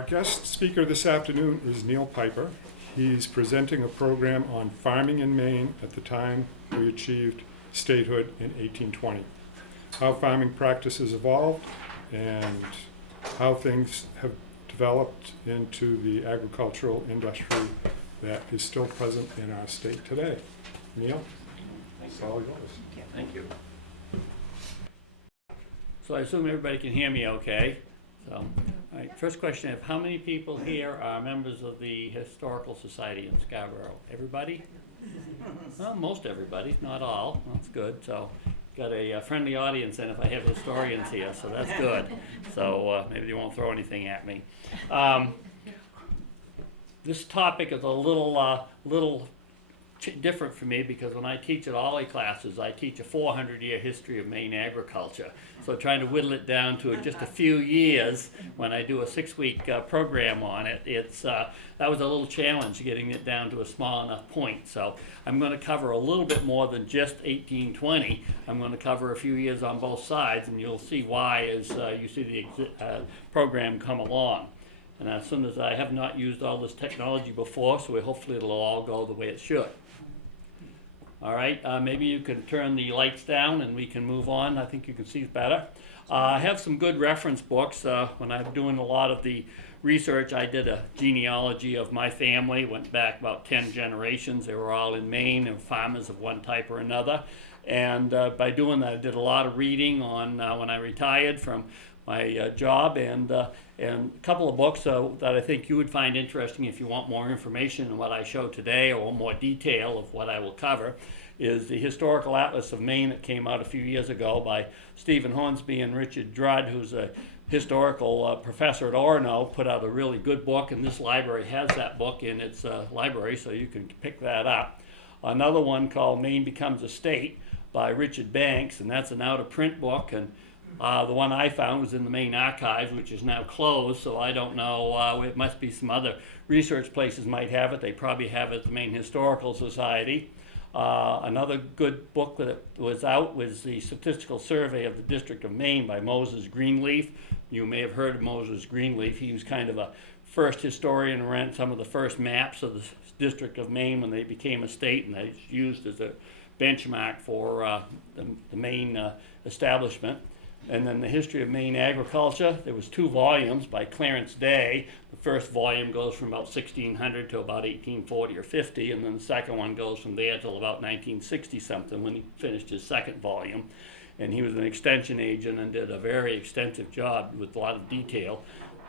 Our guest speaker this afternoon is Neil Piper. He's presenting a program on farming in Maine at the time we achieved statehood in 1820. How farming practices evolved and how things have developed into the agricultural industry that is still present in our state today. Neil, it's all yours. Thank you. So I assume everybody can hear me okay. So, all right, first question is, how many people here are members of the Historical Society in Scarborough? Everybody? Well, most everybody, not all. That's good. So, got a friendly audience, and if I have historians here, so that's good. So maybe they won't throw anything at me. This topic is a little different for me because when I teach at all classes, I teach a 400-year history of Maine agriculture. So trying to whittle it down to just a few years when I do a 6-week program on it, that was a little challenge getting it down to a small enough point. So I'm going to cover a little bit more than just 1820. I'm going to cover a few years on both sides, and you'll see why as you see the program come along. And as soon as I have not used all this technology before, so hopefully it'll all go the way it should. All right, maybe you can turn the lights down and we can move on. I think you can see better. I have some good reference books. When I'm doing a lot of the research, I did a genealogy of my family, went back about 10 generations. They were all in Maine and farmers of one type or another. And by doing that, I did a lot of reading on when I retired from my job, and a couple of books that I think you would find interesting if you want more information on what I show today or more detail of what I will cover is the Historical Atlas of Maine that came out a few years ago by Stephen Hornsby and Richard Drudd, who's a historical professor at Orono, put out a really good book, and this library has that book in its library, so you can pick that up. Another one called Maine Becomes a State by Richard Banks, and that's an out-of-print book, and the one I found was in the Maine Archives, which is now closed, so I don't know. It must be some other research places might have it. They probably have it at the Maine Historical Society. Another good book that was out was the Statistical Survey of the District of Maine by Moses Greenleaf. You may have heard of Moses Greenleaf. He was kind of a first historian and ran some of the first maps of the District of Maine when they became a state, and they used as a benchmark for the Maine establishment. And then the History of Maine Agriculture, there was 2 volumes by Clarence Day. The first volume goes from about 1600 to about 1840 or 50, and then the second one goes from there till about 1960 something when he finished his second volume. And he was an extension agent and did a very extensive job with a lot of detail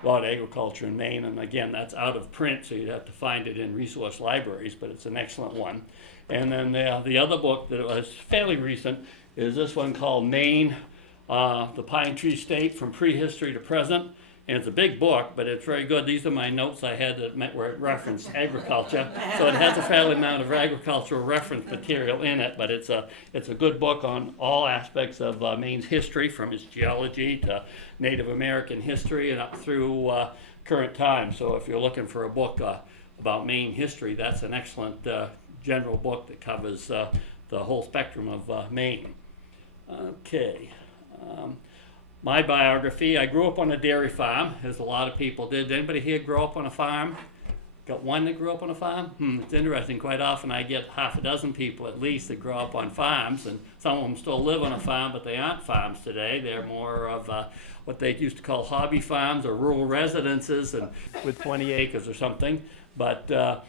about agriculture in Maine. And again, that's out of print, so you'd have to find it in resource libraries, but it's an excellent one. And then the other book that was fairly recent is this one called Maine, the Pine Tree State from Prehistory to Present. And it's a big book, but it's very good. These are my notes I had that were referenced agriculture. So it has a fair amount of agricultural reference material in it, but it's a good book on all aspects of Maine's history, from its geology to Native American history and up through current times. So if you're looking for a book about Maine history, that's an excellent general book that covers the whole spectrum of Maine. Okay. My biography, I grew up on a dairy farm, as a lot of people did. Did anybody here grow up on a farm? Got one that grew up on a farm? It's interesting. Quite often I get half a dozen people at least that grow up on farms, and some of them still live on a farm, but they aren't farms today. They're more of what they used to call hobby farms or rural residences, and with 20 acres or something. But a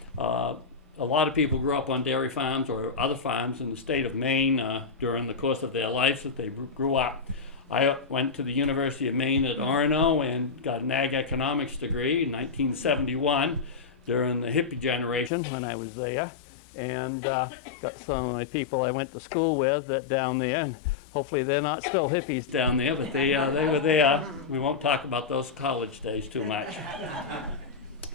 lot of people grew up on dairy farms or other farms in the state of Maine during the course of their lives that they grew up. I went to the University of Maine at Orono and got an ag economics degree in 1971 during the hippie generation when I was there, and got some of my people I went to school with down there, and hopefully they're not still hippies down there, but they were there. We won't talk about those college days too much.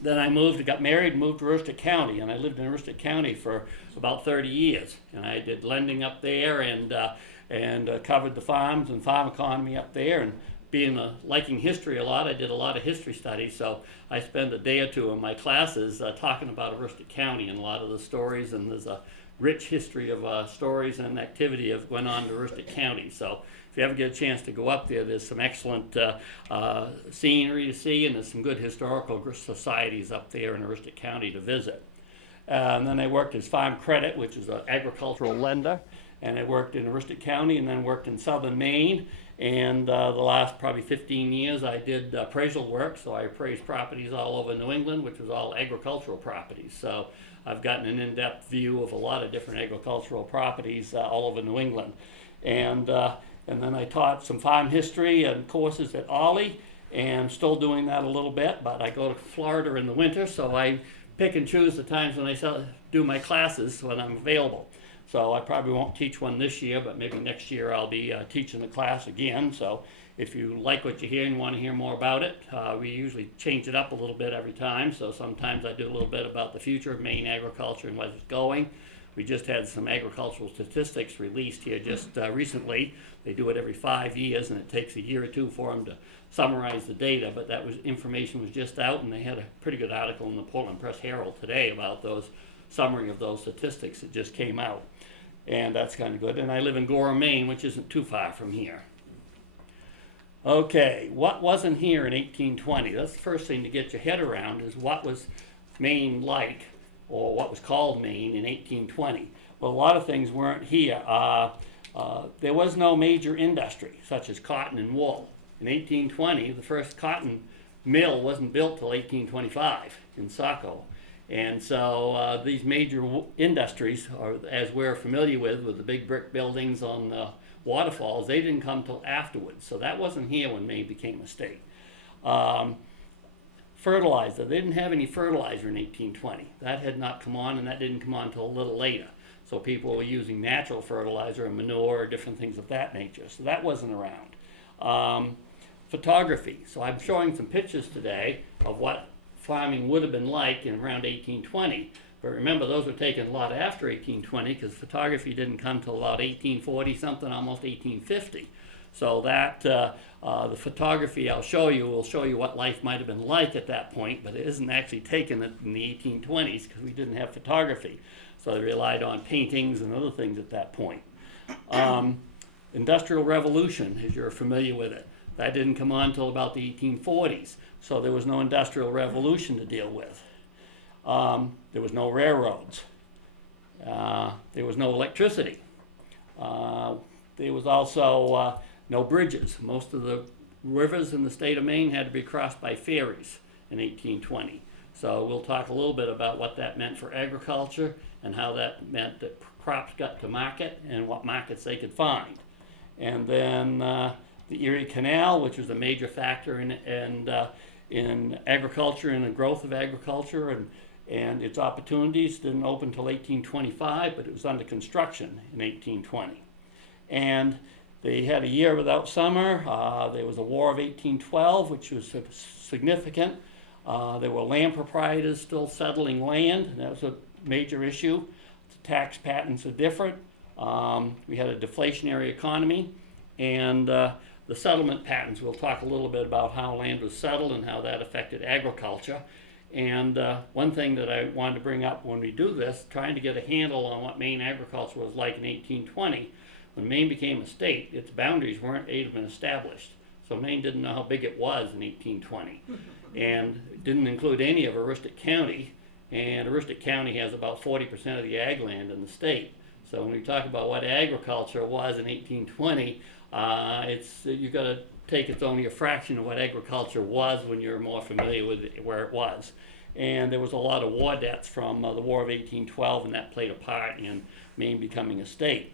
Then I got married, and moved to Aroostook County, and I lived in Aroostook County for about 30 years. And I did lending up there and covered the farms and farm economy up there. And liking history a lot, I did a lot of history studies. So I spend a day or two in my classes talking about Aroostook County and a lot of the stories. And there's a rich history of stories and activity of went on to Aroostook County. So if you ever get a chance to go up there, there's some excellent scenery to see, and there's some good historical societies up there in Aroostook County to visit. And then I worked as Farm Credit, which is an agricultural lender, and I worked in Aroostook County and then worked in southern Maine. And the last probably 15 years I did appraisal work, so I appraised properties all over New England, which was all agricultural properties. So I've gotten an in-depth view of a lot of different agricultural properties all over New England. And then I taught some farm history and courses at Ollie, and still doing that a little bit, but I go to Florida in the winter, so I pick and choose the times when I do my classes when I'm available. So I probably won't teach one this year, but maybe next year I'll be teaching the class again. So if you like what you hear and want to hear more about it, we usually change it up a little bit every time. So sometimes I do a little bit about the future of Maine agriculture and where it's going. We just had some agricultural statistics released here just recently. They do it every 5 years, and it takes a year or two for them to summarize the data, but that information was just out, and they had a pretty good article in the Portland Press Herald today about those summary of those statistics that just came out. And that's kind of good. And I live in Gorham, Maine, which isn't too far from here. Okay, what wasn't here in 1820? That's the first thing to get your head around, is what was Maine like, or what was called Maine in 1820. Well, a lot of things weren't here. There was no major industry, such as cotton and wool. In 1820, the first cotton mill wasn't built till 1825 in Saco. And so these major industries, as we're familiar with the big brick buildings on the waterfalls, they didn't come till afterwards. So that wasn't here when Maine became a state. Fertilizer, they didn't have any fertilizer in 1820. That had not come on, and that didn't come on till a little later. So people were using natural fertilizer and manure, different things of that nature. So that wasn't around. Photography. So I'm showing some pictures today of what farming would have been like in around 1820. But remember, those were taken a lot after 1820, because photography didn't come till about 1840 something, almost 1850. So that the photography I'll show you will show you what life might have been like at that point, but it isn't actually taken in the 1820s because we didn't have photography. So they relied on paintings and other things at that point. Industrial Revolution, as you're familiar with it, that didn't come on until about the 1840s. So there was no industrial revolution to deal with. There was no railroads. There was no electricity. There was also no bridges. Most of the rivers in the state of Maine had to be crossed by ferries in 1820. So we'll talk a little bit about what that meant for agriculture and how that meant that crops got to market and what markets they could find. And then the Erie Canal, which was a major factor in agriculture and the growth of agriculture and its opportunities, didn't open until 1825, but it was under construction in 1820. And they had a year without summer. There was a War of 1812, which was significant. There were land proprietors still settling land, and that was a major issue. The tax patterns are different. We had a deflationary economy, and the settlement patterns. We'll talk a little bit about how land was settled and how that affected agriculture. And one thing that I wanted to bring up when we do this, trying to get a handle on what Maine agriculture was like in 1820, when Maine became a state, its boundaries weren't even established. So Maine didn't know how big it was in 1820. And it didn't include any of Aroostook County. And Aroostook County has about 40% of the ag land in the state. So when we talk about what agriculture was in 1820, you've got to take it's only a fraction of what agriculture was when you're more familiar with where it was. And there was a lot of war debts from the War of 1812, and that played a part in Maine becoming a state.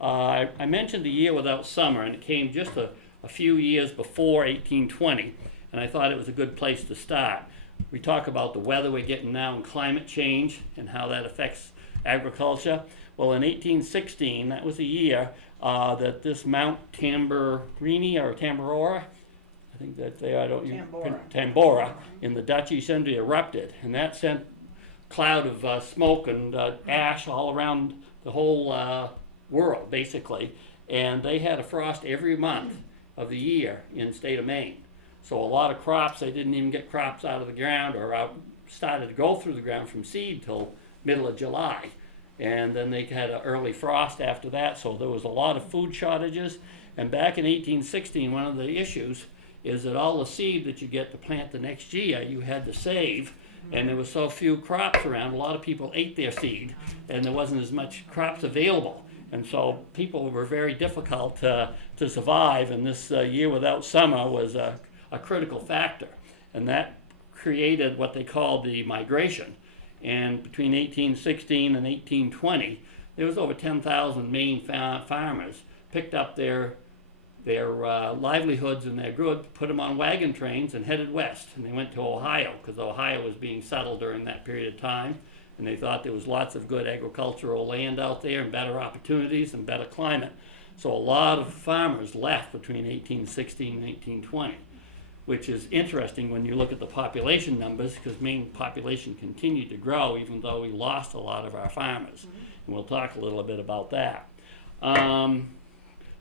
I mentioned the year without summer, and it came just a few years before 1820, and I thought it was a good place to start. We talk about the weather we're getting now and climate change and how that affects agriculture. Well, in 1816, that was the year that this Mount Tamburini or Tambora, I think that they are, Tambora in the Dutch East India erupted, and that sent a cloud of smoke and ash all around the whole world, basically. And they had a frost every month of the year in the state of Maine. So a lot of crops, they didn't even get crops out of the ground or started to go through the ground from seed till middle of July. and then they had an early frost after that, so there was a lot of food shortages. And back in 1816, one of the issues is that all the seed that you get to plant the next year, you had to save, and there was so few crops around, a lot of people ate their seed, and there wasn't as much crops available. And so people were very difficult to survive, and this year without summer was a critical factor. And that created what they called the migration. And between 1816 and 1820, there was over 10,000 Maine farmers picked up their livelihoods and their goods, put them on wagon trains and headed west. And they went to Ohio, because Ohio was being settled during that period of time. And they thought there was lots of good agricultural land out there and better opportunities and better climate. So a lot of farmers left between 1816 and 1820, which is interesting when you look at the population numbers, because Maine population continued to grow even though we lost a lot of our farmers. And we'll talk a little bit about that.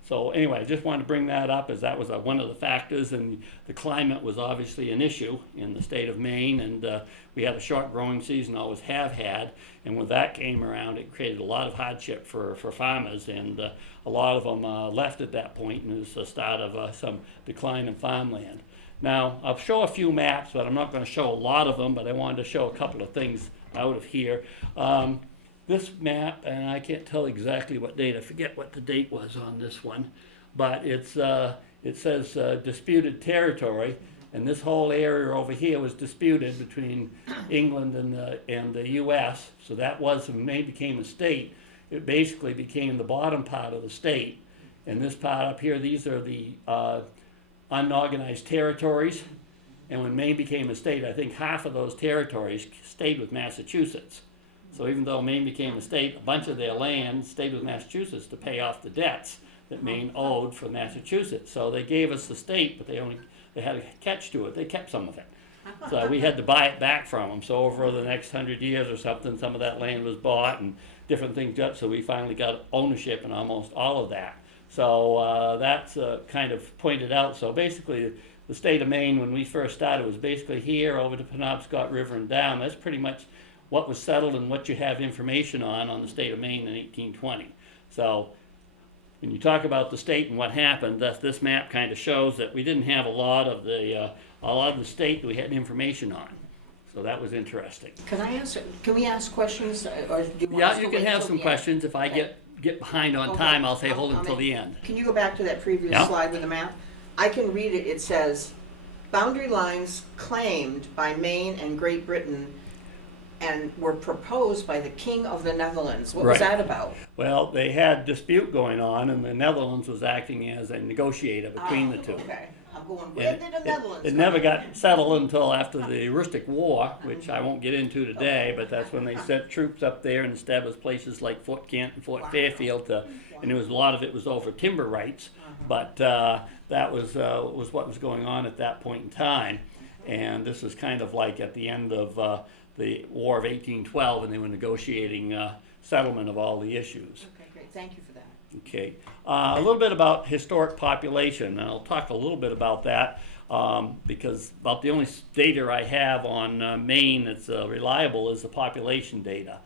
So anyway, I just wanted to bring that up, as that was one of the factors, and the climate was obviously an issue in the state of Maine, and we had a short growing season, always have had, and when that came around, it created a lot of hardship for farmers, and a lot of them left at that point, and it was the start of some decline in farmland. Now, I'll show a few maps, but I'm not going to show a lot of them, but I wanted to show a couple of things out of here. This map, and I can't tell exactly what date, I forget what the date was on this one, but it says disputed territory, and this whole area over here was disputed between England and the U.S., so that was, when Maine became a state, it basically became the bottom part of the state, and this part up here, these are the unorganized territories, and when Maine became a state, I think half of those territories stayed with Massachusetts. So even though Maine became a state, a bunch of their land stayed with Massachusetts to pay off the debts that Maine owed for Massachusetts. So they gave us the state, but they had a catch to it. They kept some of it. So we had to buy it back from them. So over the next 100 years or something, some of that land was bought and different things up. So we finally got ownership in almost all of that. So that's kind of pointed out. So basically, the state of Maine, when we first started, was basically here over the Penobscot River and down. That's pretty much what was settled and what you have information on the state of Maine in 1820. So when you talk about the state and what happened, this map kind of shows that we didn't have a lot of the state that we had information on. So that was interesting. Can we ask questions? Or do you want us Yeah, to you wait can have till some the questions. end? If I Okay. get behind on Okay. time, I'll say hold I'll until make- the end. Can you go back to that previous Yeah. slide with the map? I can read it. It says, boundary lines claimed by Maine and Great Britain and were proposed by the King of the Netherlands. What was Right. that about? Well, they had dispute going on, and the Netherlands was acting as a negotiator between the two. Okay. I'm going, where did the Netherlands It come never in? got settled until after the Rustic War, which I won't get into today, but that's when they sent troops up there and established places like Fort Kent and Fort Wow. Fairfield, and a lot of it was over timber rights, but that was what was going on at that point in time. And this was kind of like at the end of the War of 1812, and they were negotiating settlement of all the issues. Okay, great. Thank you for that. Okay, a little bit about historic population, and I'll talk a little bit about that because about the only data I have on Maine that's reliable is the population data.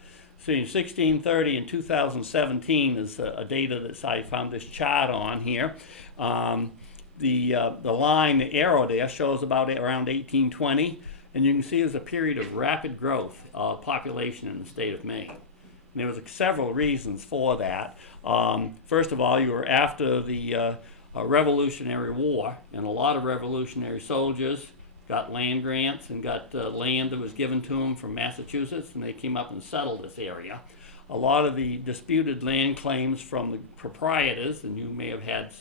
So in 1630 and 2017 is a data that I found this chart on here. The line, the arrow there shows about around 1820, and you can see there's a period of rapid growth of population in the state of Maine. And there was several reasons for that. First of all, you were after the Revolutionary War, and a lot of revolutionary soldiers got land grants and got land that was given to them from Massachusetts, and they came up and settled this area. A lot of the disputed land claims from the proprietors, and you may have had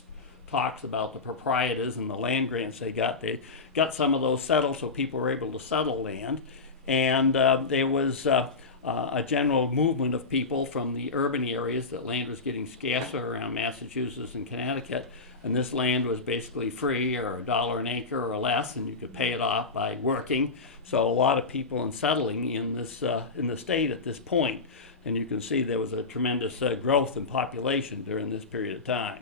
talks about the proprietors and the land grants they got some of those settled, so people were able to settle land. And there was a general movement of people from the urban areas that land was getting scarcer around Massachusetts and Connecticut, and this land was basically free or $1 an acre or less, and you could pay it off by working. So a lot of people in settling in the state at this point, and you can see there was a tremendous growth in population during this period of time.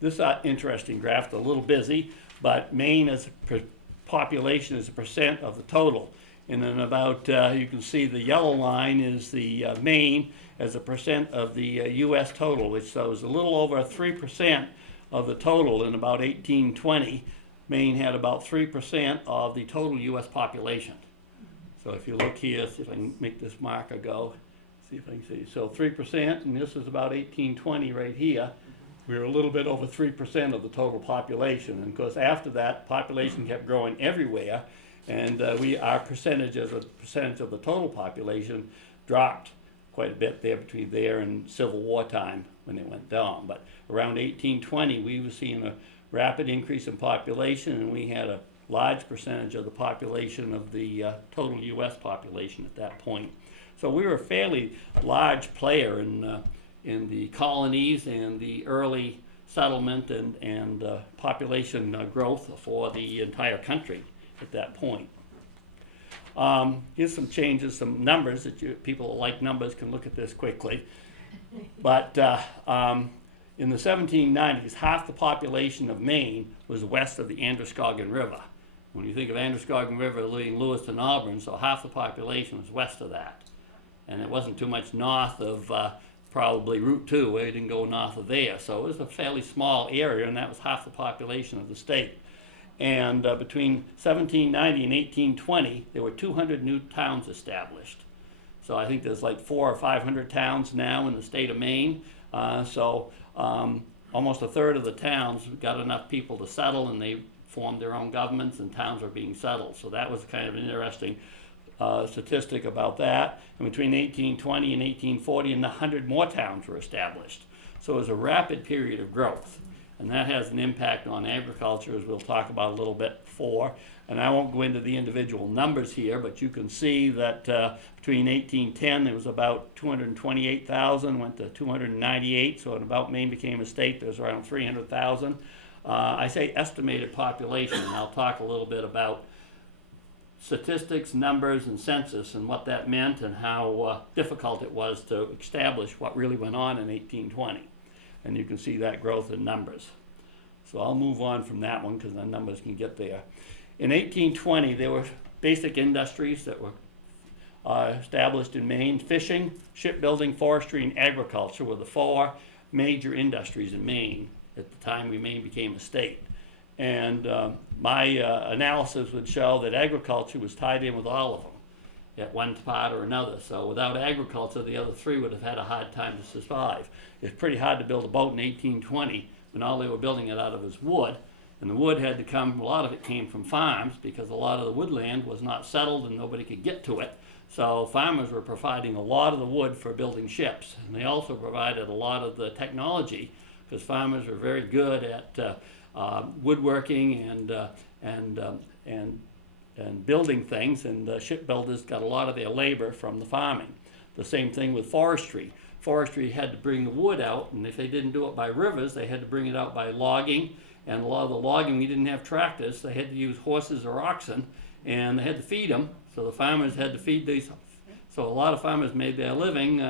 This is an interesting graph, a little busy, but Maine as a population is a percent of the total. And then about, you can see the yellow line is the Maine as a percent of the US total, which shows a little over 3% of the total in about 1820. Maine had about 3% of the total US population. So if you look here, see if I can make this marker go, see if I can see. So 3%, and this is about 1820 right here. We were a little bit over 3% of the total population. And of course, after that, population kept growing everywhere, and our percentage as a percentage of the total population dropped quite a bit there between there and Civil War time when it went down. But around 1820, we were seeing a rapid increase in population, and we had a large percentage of the population of the total U.S. population at that point. So we were a fairly large player in the colonies and the early settlement and population growth for the entire country at that point. Here's some changes, some numbers that people that like numbers can look at this quickly. But in the 1790s, half the population of Maine was west of the Androscoggin River. When you think of Androscoggin River leading Lewis and Auburn, so half the population was west of that. And it wasn't too much north of probably Route 2, where it didn't go north of there. So it was a fairly small area, and that was half the population of the state. And between 1790 and 1820, there were 200 new towns established. So I think there's like 400 or 500 towns now in the state of Maine. Almost a third of the towns got enough people to settle, and they formed their own governments, and towns were being settled. So that was kind of an interesting statistic about that. And between 1820 and 1840, 100 more towns were established. So it was a rapid period of growth. And that has an impact on agriculture, as we'll talk about a little bit before. And I won't go into the individual numbers here, but you can see that between 1810, there was about 228,000, went to 298, so about Maine became a state, there was around 300,000. I say estimated population, and I'll talk a little bit about statistics, numbers, and census, and what that meant, and how difficult it was to establish what really went on in 1820. And you can see that growth in numbers. So I'll move on from that one because the numbers can get there. In 1820, there were basic industries that were established in Maine. Fishing, shipbuilding, forestry, and agriculture were the four major industries in Maine at the time Maine became a state. And my analysis would show that agriculture was tied in with all of them at one part or another. So without agriculture, the other three would have had a hard time to survive. It's pretty hard to build a boat in 1820 when all they were building it out of was wood. And the wood had to come, a lot of it came from farms because a lot of the woodland was not settled and nobody could get to it. So farmers were providing a lot of the wood for building ships. And they also provided a lot of the technology because farmers were very good at woodworking and building things, and shipbuilders got a lot of their labor from the farming. The same thing with forestry. Forestry had to bring the wood out, and if they didn't do it by rivers, they had to bring it out by logging. And a lot of the logging, we didn't have tractors, they had to use horses or oxen, and they had to feed them. So the farmers had to feed these. So a lot of farmers made their living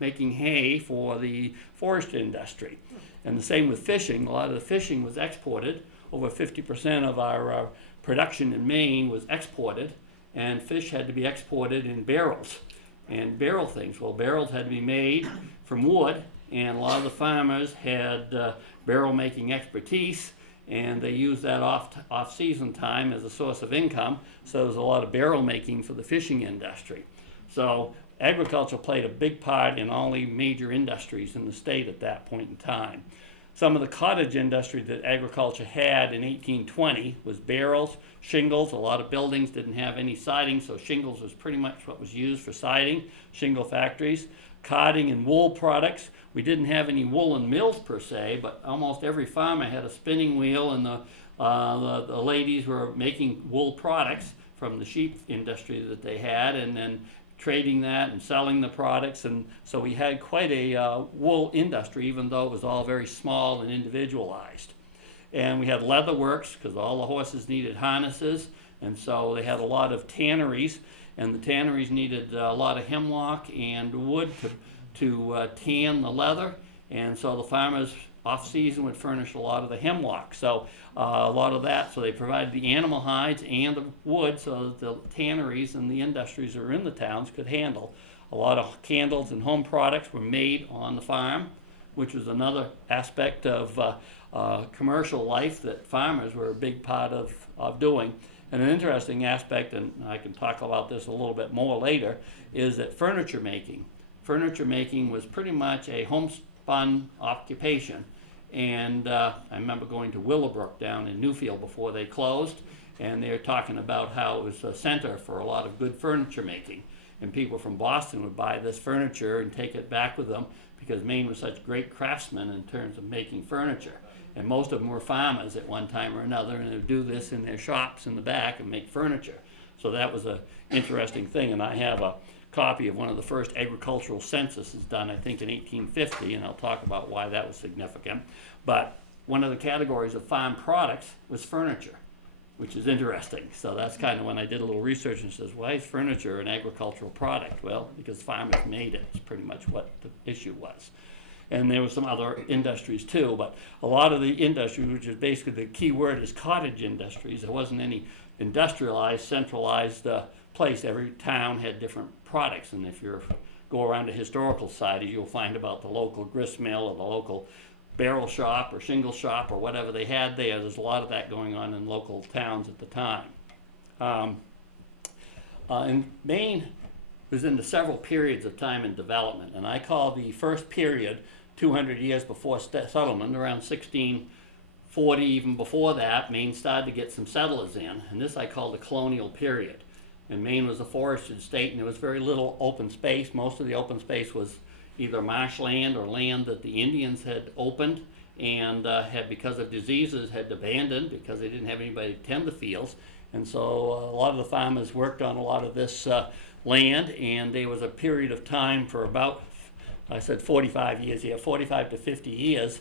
making hay for the forestry industry. And the same with fishing. A lot of the fishing was exported. Over 50% of our production in Maine was exported, and fish had to be exported in barrels and barrel things. Well, barrels had to be made from wood, and a lot of the farmers had barrel making expertise, and they used that off-season time as a source of income. So there was a lot of barrel making for the fishing industry. So agriculture played a big part in all the major industries in the state at that point in time. Some of the cottage industry that agriculture had in 1820 was barrels, shingles. A lot of buildings didn't have any siding, so shingles was pretty much what was used for siding, shingle factories. Carding and wool products. We didn't have any woolen mills per se, but almost every farmer had a spinning wheel, and the ladies were making wool products from the sheep industry that they had, and then trading that and selling the products. And so we had quite a wool industry, even though it was all very small and individualized. And we had leather works because all the horses needed harnesses, and so they had a lot of tanneries, and the tanneries needed a lot of hemlock and wood to tan the leather. And so the farmers off-season would furnish a lot of the hemlock. So a lot of that, so they provided the animal hides and the wood so that the tanneries and the industries that are in the towns could handle. A lot of candles and home products were made on the farm, which was another aspect of commercial life that farmers were a big part of doing. And an interesting aspect, and I can talk about this a little bit more later, is that furniture making. Furniture making was pretty much a homespun occupation. And I remember going to Willowbrook down in Newfield before they closed, and they were talking about how it was a center for a lot of good furniture making. And people from Boston would buy this furniture and take it back with them because Maine was such great craftsmen in terms of making furniture. And most of them were farmers at one time or another, and they would do this in their shops in the back and make furniture. So that was an interesting thing, and I have a copy of one of the first agricultural censuses done, I think in 1850, and I'll talk about why that was significant. But one of the categories of farm products was furniture, which is interesting. So that's kind of when I did a little research and says, why is furniture an agricultural product? Well, because farmers made it. It's pretty much what the issue was. And there were some other industries too, but a lot of the industries, which is basically the key word is cottage industries. There wasn't any industrialized, centralized place. Every town had different products, and if you go around the historical societies, you'll find about the local grist mill or the local barrel shop or shingle shop or whatever they had there. There's a lot of that going on in local towns at the time. And Maine was into several periods of time in development, and I call the first period 200 years before settlement, around 1640, even before that, Maine started to get some settlers in, and this I call the colonial period. And Maine was a forested state, and there was very little open space. Most of the open space was either marshland or land that the Indians had opened and had, because of diseases, had abandoned because they didn't have anybody to tend the fields. And so a lot of the farmers worked on a lot of this land, and there was a period of time for about, I said 45 years here, 45 to 50 years,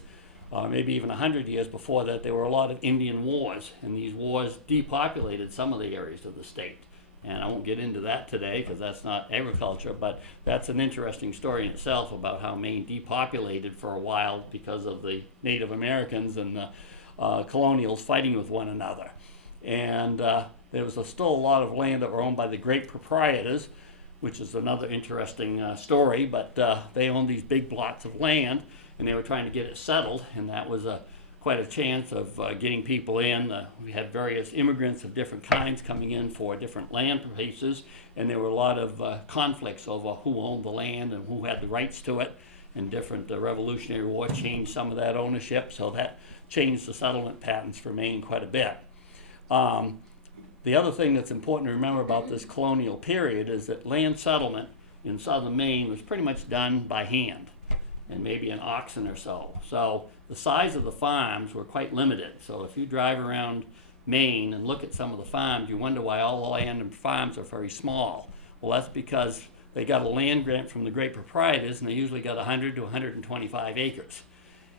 maybe even 100 years before that, there were a lot of Indian wars, and these wars depopulated some of the areas of the state. And I won't get into that today because that's not agriculture, but that's an interesting story in itself about how Maine depopulated for a while because of the Native Americans and the colonials fighting with one another. And there was still a lot of land that were owned by the great proprietors, which is another interesting story, but they owned these big blocks of land, and they were trying to get it settled, and that was quite a chance of getting people in. We had various immigrants of different kinds coming in for different land pieces, and there were a lot of conflicts over who owned the land and who had the rights to it, and different Revolutionary War changed some of that ownership, so that changed the settlement patterns for Maine quite a bit. The other thing that's important to remember about this colonial period is that land settlement in southern Maine was pretty much done by hand, and maybe an oxen or so. So the size of the farms were quite limited. So if you drive around Maine and look at some of the farms, you wonder why all the land and farms are very small. Well, that's because they got a land grant from the great proprietors, and they usually got 100 to 125 acres.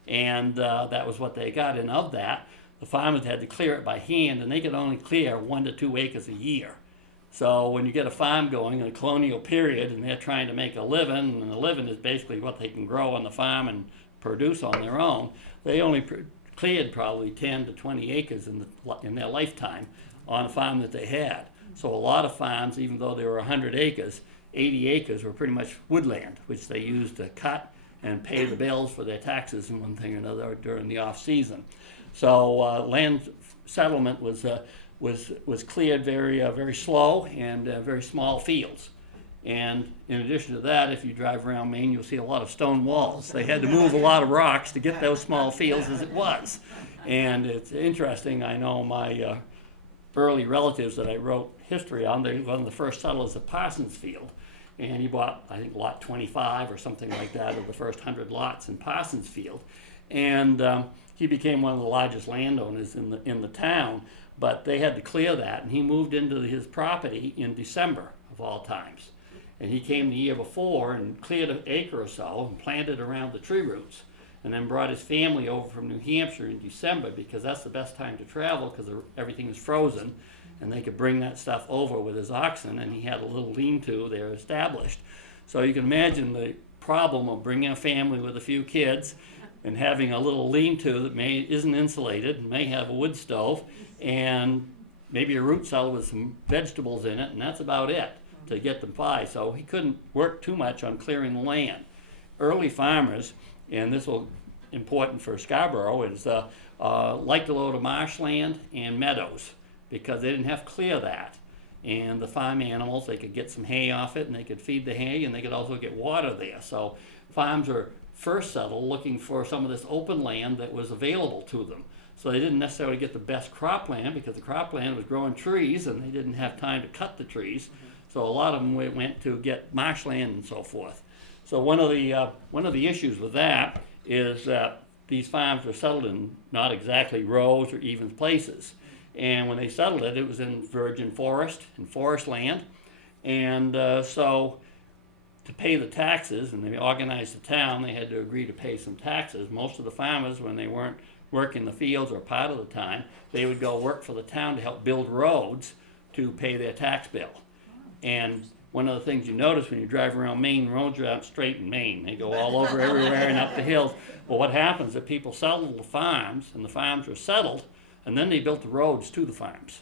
And that was what they got, and of that, the farmers had to clear it by hand, and they could only clear 1 to 2 acres a year. So when you get a farm going in a colonial period and they're trying to make a living, and the living is basically what they can grow on the farm and produce on their own, they only cleared probably 10 to 20 acres in their lifetime on a farm that they had. So a lot of farms, even though they were 100 acres, 80 acres were pretty much woodland, which they used to cut and pay the bills for their taxes and one thing or another during the off season. So land settlement was cleared very slow and very small fields. And in addition to that, if you drive around Maine, you'll see a lot of stone walls. They had to move a lot of rocks to get those small fields as it was. And it's interesting, I know my early relatives that I wrote history on, they were one of the first settlers of Parsonsfield. And he bought, I think, lot 25 or something like that of the first 100 lots in Parsonsfield. And he became one of the largest landowners in the town, but they had to clear that, and he moved into his property in December of all times. And he came the year before and cleared an acre or so and planted around the tree roots, and then brought his family over from New Hampshire in December because that's the best time to travel because everything is frozen, and they could bring that stuff over with his oxen, and he had a little lean-to there established. So you can imagine the problem of bringing a family with a few kids and having a little lean-to that isn't insulated, may have a wood stove, and maybe a root cellar with some vegetables in it, and that's about it to get them by. So he couldn't work too much on clearing the land. Early farmers, and this will important for Scarborough, is like to load of marshland and meadows, because they didn't have to clear that. And the farm animals, they could get some hay off it, and they could feed the hay, and they could also get water there. So farms were first settled looking for some of this open land that was available to them. So they didn't necessarily get the best cropland, because the cropland was growing trees, and they didn't have time to cut the trees. So a lot of them went to get marshland and so forth. So one of the issues with that is that these farms were settled in not exactly rows or even places. And when they settled it, it was in virgin forest and forest land. And so to pay the taxes, and they organized the town, they had to agree to pay some taxes. Most of the farmers, when they weren't working the fields or part of the time, they would go work for the town to help build roads to pay their tax bill. And one of the things you notice when you drive around Maine, roads are out straight in Maine. They go all over everywhere and up the hills. Well, what happens is people settled the farms, and the farms were settled, and then they built the roads to the farms.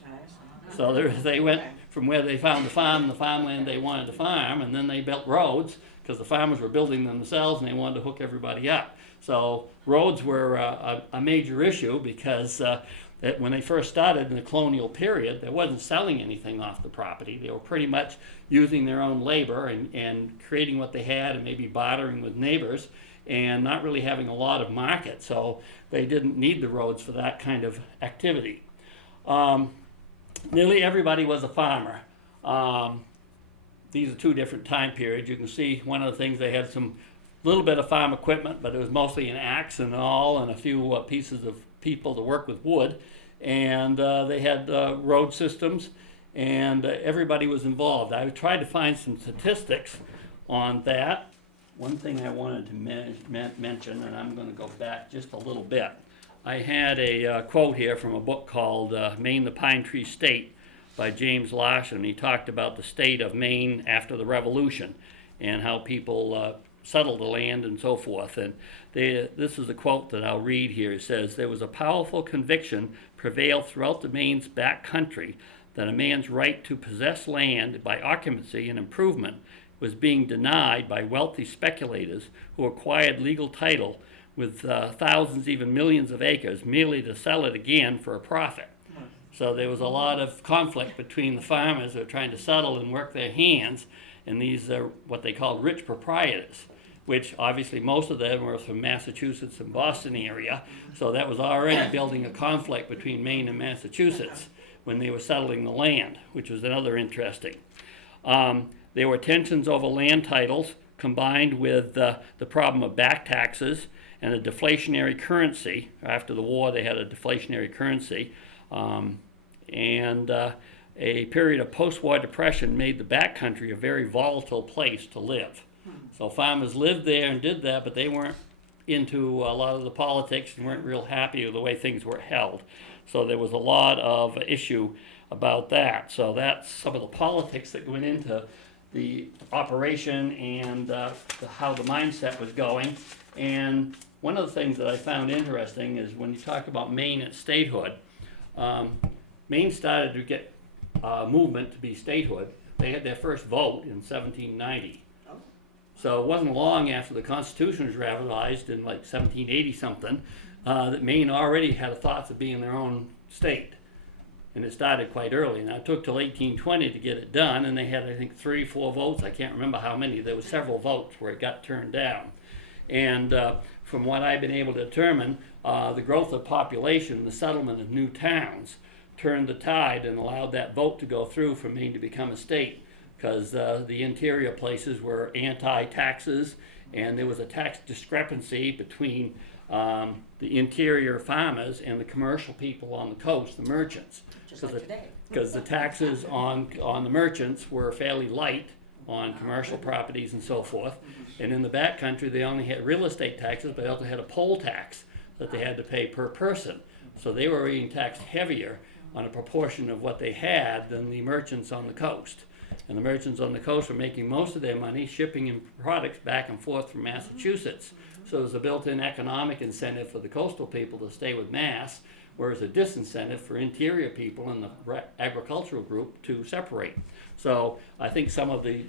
So they went from where they found the farmland they wanted to farm, and then they built roads, because the farmers were building them themselves, and they wanted to hook everybody up. So roads were a major issue, because when they first started in the colonial period, they wasn't selling anything off the property. They were pretty much using their own labor and creating what they had, and maybe bartering with neighbors, and not really having a lot of market. So they didn't need the roads for that kind of activity. Nearly everybody was a farmer. These are two different time periods. You can see one of the things, they had some little bit of farm equipment, but it was mostly an axe and all, and a few pieces of people to work with wood. And they had road systems, and everybody was involved. I tried to find some statistics on that. One thing I wanted to mention, and I'm going to go back just a little bit. I had a quote here from a book called Maine, the Pine Tree State by James Larson. He talked about the state of Maine after the Revolution and how people settled the land and so forth. And this is a quote that I'll read here. It says, "There was a powerful conviction prevailed throughout the Maine's back country that a man's right to possess land by occupancy and improvement was being denied by wealthy speculators who acquired legal title with thousands, even millions of acres, merely to sell it again for a profit." So there was a lot of conflict between the farmers who were trying to settle and work their hands, and these are what they called rich proprietors, which obviously most of them were from Massachusetts and Boston area. So that was already building a conflict between Maine and Massachusetts when they were settling the land, which was another interesting. There were tensions over land titles combined with the problem of back taxes and a deflationary currency. After the war, they had a deflationary currency. And a period of post-war depression made the backcountry a very volatile place to live. So farmers lived there and did that, but they weren't into a lot of the politics and weren't real happy with the way things were held. So there was a lot of issue about that. So that's some of the politics that went into the operation and how the mindset was going. And one of the things that I found interesting is when you talk about Maine at statehood, Maine started to get movement to be statehood. They had their first vote in 1790. So it wasn't long after the Constitution was ratified in like 1780 something that Maine already had thoughts of being their own state. And it started quite early. And it took till 1820 to get it done, and they had, I think, 3, 4 votes. I can't remember how many. There were several votes where it got turned down. And from what I've been able to determine, the growth of population and the settlement of new towns turned the tide and allowed that vote to go through for Maine to become a state, because the interior places were anti-taxes, and there was a tax discrepancy between the interior farmers and the commercial people on the coast, the merchants. Just like today. Because the taxes on the merchants were fairly light on commercial properties and so forth. And in the back country, they only had real estate taxes, but they also had a poll tax that they had to pay per person. So they were being taxed heavier on a proportion of what they had than the merchants on the coast. And the merchants on the coast were making most of their money shipping in products back and forth from Massachusetts So there's a built-in economic incentive for the coastal people to stay with Mass, whereas a disincentive for interior people in the agricultural group to separate. So I think some of the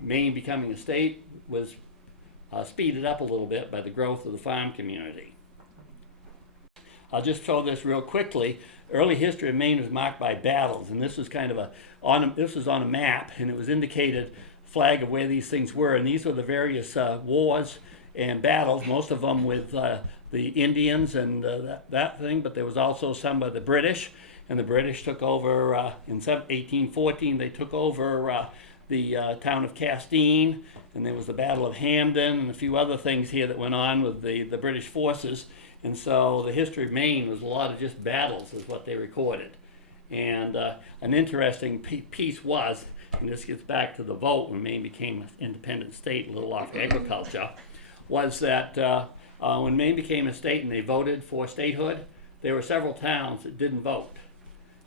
Maine becoming a state was speeded up a little bit by the growth of the farm community. I'll just show this real quickly. Early history of Maine was marked by battles, and this was kind of this was on a map, and it was indicated flag of where these things were, and these were the various wars and battles, most of them with the Indians and that thing, but there was also some by the British, and the British took over in 1814. They took over the town of Castine, and there was the Battle of Hampden and a few other things here that went on with the British forces. And so the history of Maine was a lot of just battles is what they recorded. And an interesting piece was, and this gets back to the vote when Maine became an independent state, a little off agriculture, was that when Maine became a state and they voted for statehood, there were several towns that didn't vote.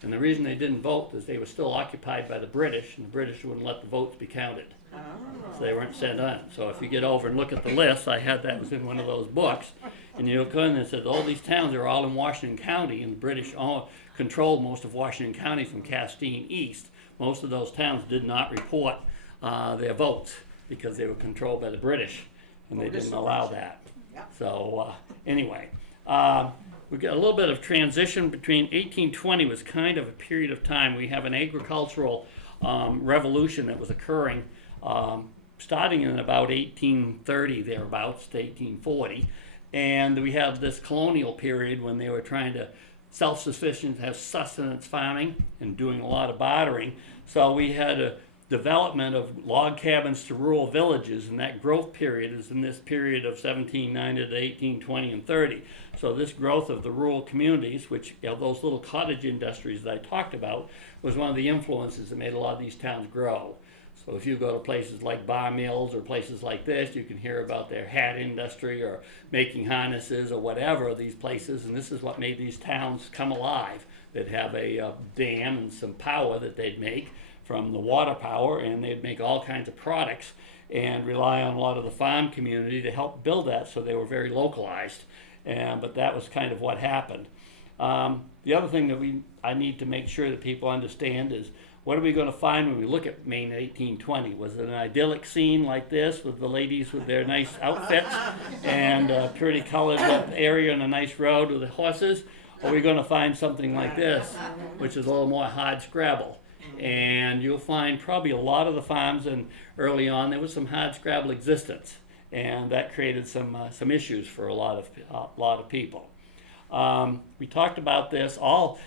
And the reason they didn't vote is they were still occupied by the British, and the British wouldn't let the votes be counted. Oh. So they weren't sent on. So if you get over and look at the list, I had that was in one of those books, and you look in and it says all these towns are all in Washington County, and the British controlled most of Washington County from Castine east. Most of those towns did not report their votes because they were controlled by the British, and they didn't allow that. Yeah. So anyway, we got a little bit of transition between 1820 was kind of a period of time. We have an agricultural revolution that was occurring starting in about 1830 thereabouts to 1840, and we have this colonial period when they were trying to self-sufficient, have sustenance farming and doing a lot of bartering. So we had a development of log cabins to rural villages, and that growth period is in this period of 1790 to 1820 and 30. So this growth of the rural communities, which those little cottage industries that I talked about, was one of the influences that made a lot of these towns grow. So if you go to places like bar mills or places like this, you can hear about their hat industry or making harnesses or whatever, these places, and this is what made these towns come alive. They'd have a dam and some power that they'd make from the water power, and they'd make all kinds of products and rely on a lot of the farm community to help build that, so they were very localized. But that was kind of what happened. The other thing that I need to make sure that people understand is, what are we going to find when we look at Maine in 1820? Was it an idyllic scene like this with the ladies with their nice outfits and a pretty colored area and a nice road with the horses? Or are we going to find something like this, which is a little more hard scrabble? And you'll find probably a lot of the farms, and early on there was some hard scrabble existence, and that created some issues for a lot of people. We talked about this all.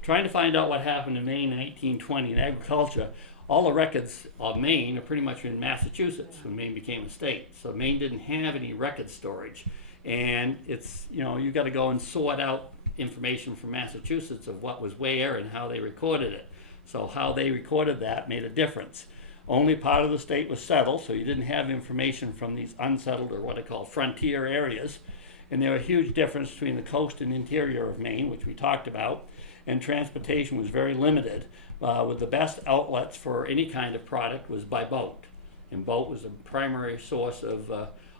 Trying to find out what happened in Maine in 1820 in agriculture. All the records of Maine are pretty much in Massachusetts when Maine became a state. So Maine didn't have any record storage. And it's, you got to go and sort out information from Massachusetts of what was where and how they recorded it. So how they recorded that made a difference. Only part of the state was settled, so you didn't have information from these unsettled or what I call frontier areas. And there were a huge difference between the coast and interior of Maine, which we talked about. And transportation was very limited, with the best outlets for any kind of product was by boat. And boat was the primary source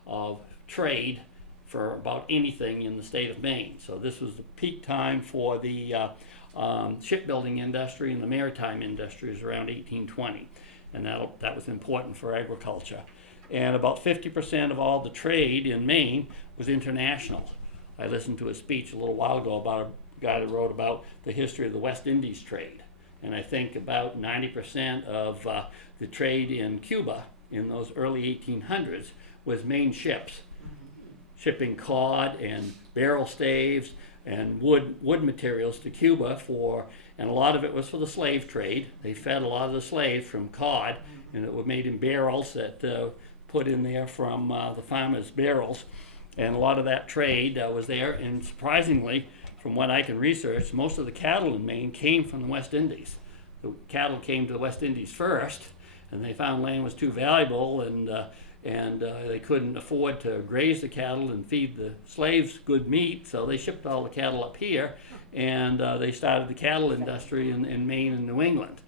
of trade for about anything in the state of Maine. So this was the peak time for the shipbuilding industry and the maritime industries around 1820. And that was important for agriculture. And about 50% of all the trade in Maine was international. I listened to a speech a little while ago about a guy that wrote about the history of the West Indies trade. And I think about 90% of the trade in Cuba in those early 1800s was Maine ships, shipping cod and barrel staves and wood materials to Cuba and a lot of it was for the slave trade. They fed a lot of the slaves from cod, and it was made in barrels that put in there from the farmers' barrels. And a lot of that trade was there, and surprisingly, from what I can research, most of the cattle in Maine came from the West Indies. The cattle came to the West Indies first, and they found land was too valuable, and they couldn't afford to graze the cattle and feed the slaves good meat, so they shipped all the cattle up here, and they started the cattle industry in Maine and New England.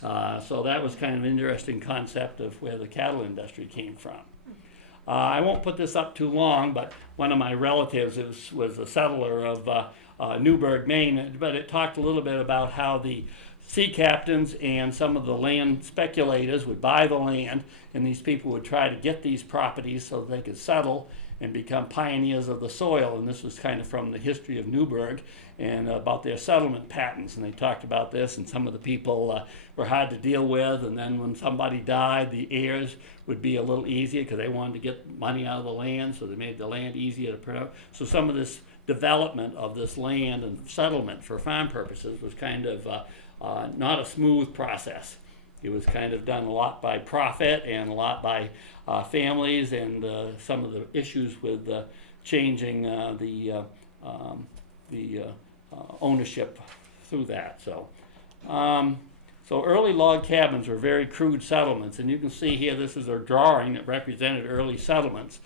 So that was kind of an interesting concept of where the cattle industry came from. I won't put this up too long, but one of my relatives was a settler of Newburgh, Maine, but it talked a little bit about how the sea captains and some of the land speculators would buy the land, and these people would try to get these properties so they could settle and become pioneers of the soil. And this was kind of from the history of Newburgh and about their settlement patterns. And they talked about this, and some of the people were hard to deal with. And then when somebody died, the heirs would be a little easier because they wanted to get money out of the land, so they made the land easier to produce. So some of this development of this land and settlement for farm purposes was kind of not a smooth process. It was kind of done a lot by profit and a lot by families, and some of the issues with changing the ownership through that. So early log cabins were very crude settlements, and you can see here this is a drawing that represented early settlements.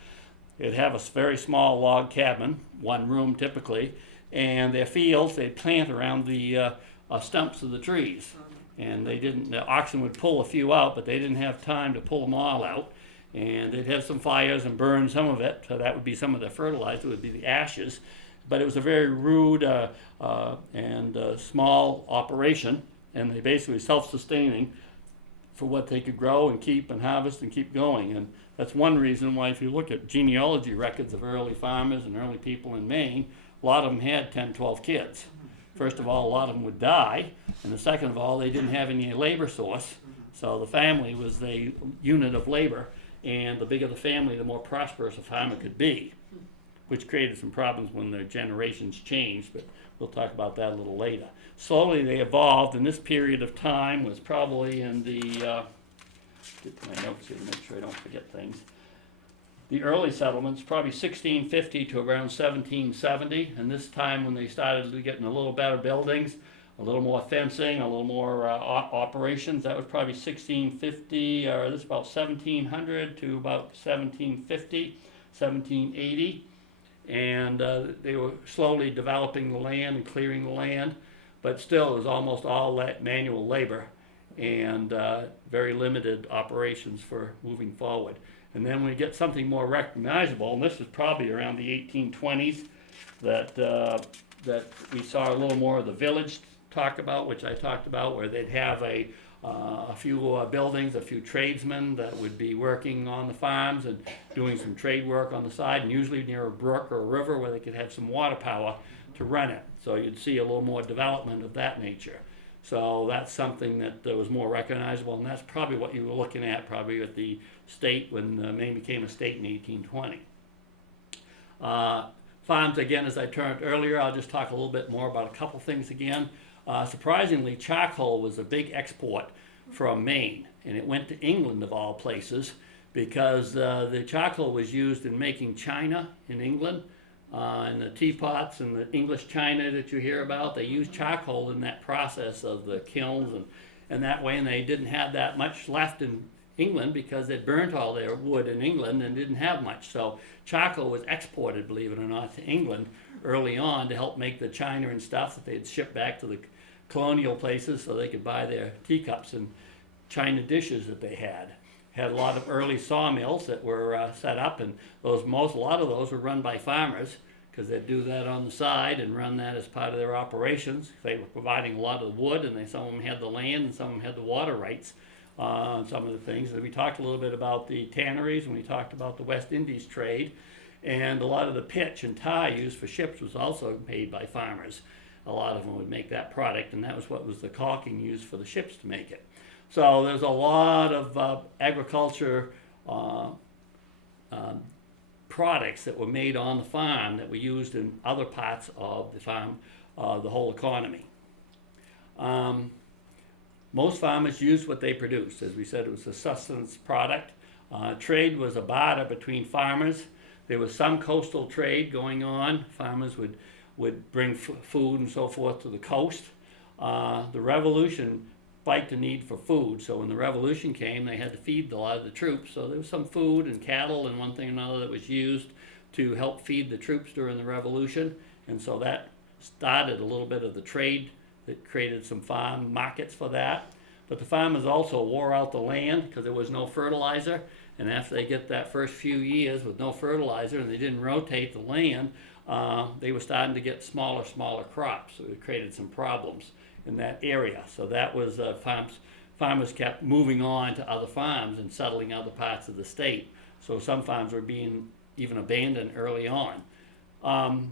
They'd have a very small log cabin, one room typically, and their fields they'd plant around the stumps of the trees. And the oxen would pull a few out, but they didn't have time to pull them all out. And they'd have some fires and burn some of it, so that would be some of the fertilizer, would be the ashes. But it was a very rude and small operation, and they basically self-sustaining for what they could grow and keep and harvest and keep going. And that's one reason why, if you look at genealogy records of early farmers and early people in Maine, a lot of them had 10, 12 kids. First of all, a lot of them would die, and the second of all, they didn't have any labor source, so the family was the unit of labor, and the bigger the family, the more prosperous a farmer could be, which created some problems when the generations changed, but we'll talk about that a little later. Slowly they evolved, and this period of time was probably in the, get my notes here to make sure I don't forget things. The early settlements, probably 1650 to around 1770, and this time when they started getting a little better buildings, a little more fencing, a little more operations, that was probably 1650, or this is about 1700 to about 1750, 1780, and they were slowly developing the land and clearing the land, but still it was almost all manual labor and very limited operations for moving forward. And then when we get something more recognizable, and this is probably around the 1820s, that we saw a little more of the village talk about, which I talked about, where they'd have a few buildings, a few tradesmen that would be working on the farms and doing some trade work on the side, and usually near a brook or a river where they could have some water power to run it. So you'd see a little more development of that nature. So that's something that was more recognizable, and that's probably what you were looking at probably at the state when Maine became a state in 1820. Farms, again, as I turned earlier, I'll just talk a little bit more about a couple things again. Surprisingly, charcoal was a big export from Maine, and it went to England of all places because the charcoal was used in making china in England. And the teapots and the English china that you hear about, they used charcoal in that process of the kilns and that way, and they didn't have that much left in England because they burnt all their wood in England and didn't have much. So charcoal was exported, believe it or not, to England early on to help make the china and stuff that they'd ship back to the colonial places so they could buy their teacups and china dishes that they had. Had a lot of early sawmills that were set up, and a lot of those were run by farmers because they'd do that on the side and run that as part of their operations. They were providing a lot of the wood, and some of them had the land and some of them had the water rights on some of the things. And we talked a little bit about the tanneries, and we talked about the West Indies trade, and a lot of the pitch and tar used for ships was also made by farmers. A lot of them would make that product, and that was what was the caulking used for the ships to make it. So there's a lot of agriculture products that were made on the farm that were used in other parts of the farm, the whole economy. Most farmers used what they produced. As we said, it was a sustenance product. Trade was a barter between farmers. There was some coastal trade going on. Farmers would bring food and so forth to the coast. The Revolution spiked the need for food, so when the Revolution came, they had to feed a lot of the troops, so there was some food and cattle and one thing or another that was used to help feed the troops during the Revolution, and so that started a little bit of the trade that created some farm markets for that. But the farmers also wore out the land because there was no fertilizer, And after they get that first few years with no fertilizer and they didn't rotate the land, they were starting to get smaller crops. So it created some problems in that area. So that was farmers kept moving on to other farms and settling other parts of the state. So some farms were being even abandoned early on.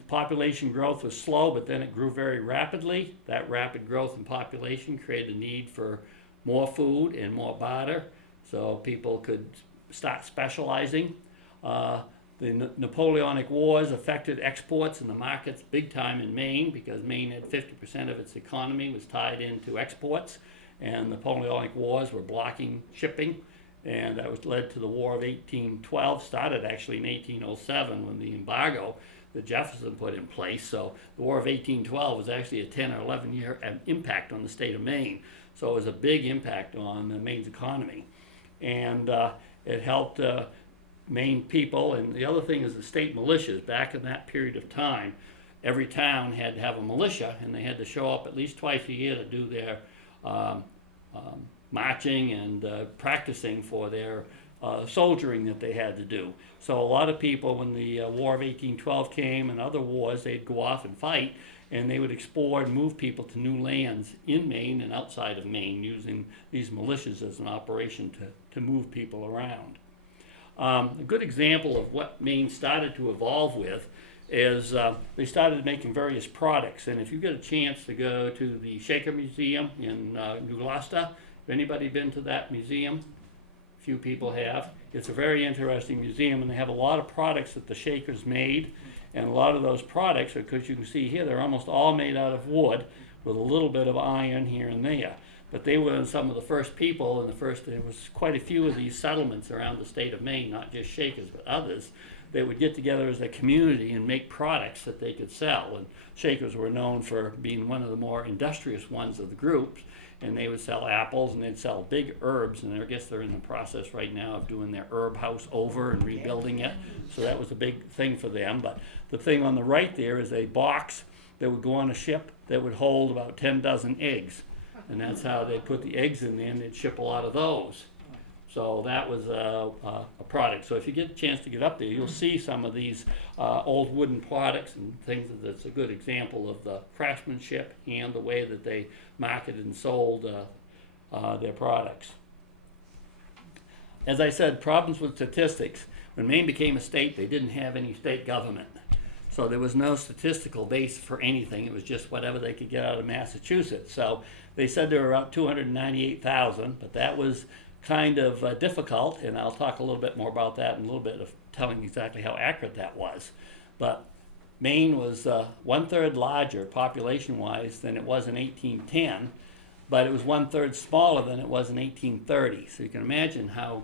Population growth was slow, but then it grew very rapidly. That rapid growth in population created a need for more food and more barter, so people could start specializing. The Napoleonic Wars affected exports and the markets big time in Maine, because Maine had 50% of its economy was tied into exports, and the Napoleonic Wars were blocking shipping, and that was led to the War of 1812, started actually in 1807 when the embargo that Jefferson put in place. So the War of 1812 was actually a 10 or 11 year impact on the state of Maine. So it was a big impact on Maine's economy. And it helped Maine people. And the other thing is the state militias. Back in that period of time, every town had to have a militia, and they had to show up at least twice a year to do their marching and practicing for their soldiering that they had to do. So a lot of people, when the War of 1812 came and other wars, they'd go off and fight, and they would explore and move people to new lands in Maine and outside of Maine, using these militias as an operation to move people around. A good example of what Maine started to evolve with is they started making various products. And if you get a chance to go to the Shaker Museum in New Gloucester, have anybody been to that museum? Few people have. It's a very interesting museum, and they have a lot of products that the Shakers made, and a lot of those products, because you can see here, they're almost all made out of wood with a little bit of iron here and there. But they were some of the first people, and there was quite a few of these settlements around the state of Maine, not just Shakers, but others, that would get together as a community and make products that they could sell. And Shakers were known for being one of the more industrious ones of the groups, and they would sell apples and they'd sell big herbs, and I guess they're in the process right now of doing their herb house over and rebuilding it. So that was a big thing for them. But the thing on the right there is a box that would go on a ship that would hold about 10 dozen eggs. And that's how they put the eggs in there, and they'd ship a lot of those. So that was a product. So if you get a chance to get up there, you'll see some of these old wooden products and things. That's a good example of the craftsmanship and the way that they marketed and sold their products. As I said, problems with statistics. When Maine became a state, they didn't have any state government. So there was no statistical base for anything. It was just whatever they could get out of Massachusetts. So they said there were about 298,000, but that was kind of difficult, and I'll talk a little bit more about that in a little bit of telling exactly how accurate that was. But Maine was 1/3 larger population-wise than it was in 1810, but it was 1/3 smaller than it was in 1830. So you can imagine how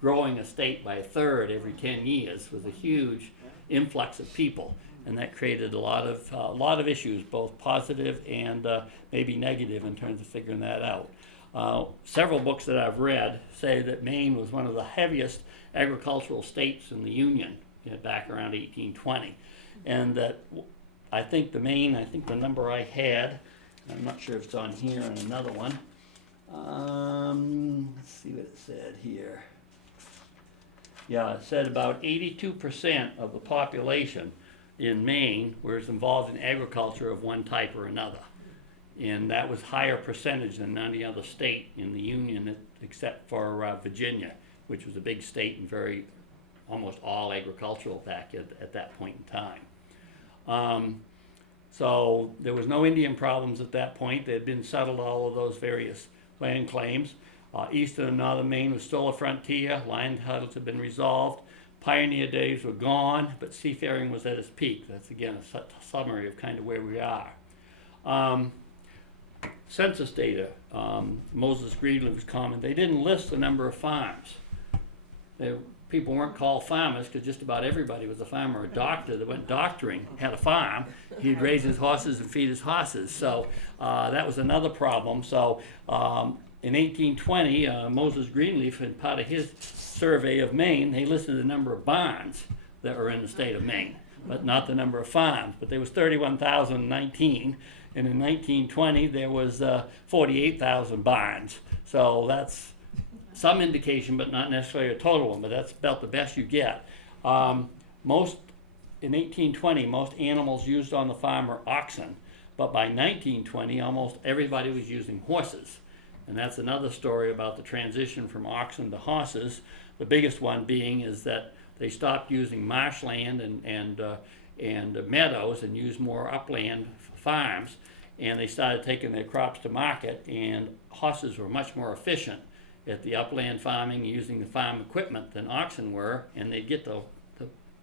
growing a state by a third every 10 years was a huge influx of people, and that created a lot of issues, both positive and maybe negative in terms of figuring that out. Several books that I've read say that Maine was one of the heaviest agricultural states in the Union back around 1820. And that I think the number I had, I'm not sure if it's on here on another one. Let's see what it said here. Yeah, it said about 82% of the population in Maine was involved in agriculture of one type or another. And that was higher percentage than any other state in the Union except for Virginia, which was a big state and very almost all agricultural back at that point in time. So there was no Indian problems at that point. They had been settled, all of those various land claims. Eastern and northern Maine was still a frontier. Land titles had been resolved. Pioneer days were gone, but seafaring was at its peak. That's again a summary of kind of where we are. Census data, Moses Greeley was common. They didn't list the number of farms. People weren't called farmers because just about everybody was a farmer. A doctor that went doctoring had a farm. He'd raise his horses and feed his horses. So that was another problem. So in 1820, Moses Greenleaf, in part of his survey of Maine, they listed the number of barns that were in the state of Maine, but not the number of farms. But there was 31,019. And in 1920, there was 48,000 barns. So that's some indication, but not necessarily a total one, but that's about the best you get. Most in 1820, most animals used on the farm were oxen, but by 1920, almost everybody was using horses. And that's another story about the transition from oxen to horses. The biggest one being is that they stopped using marshland and meadows and used more upland farms, and they started taking their crops to market, and horses were much more efficient at the upland farming using the farm equipment than oxen were, and they'd get the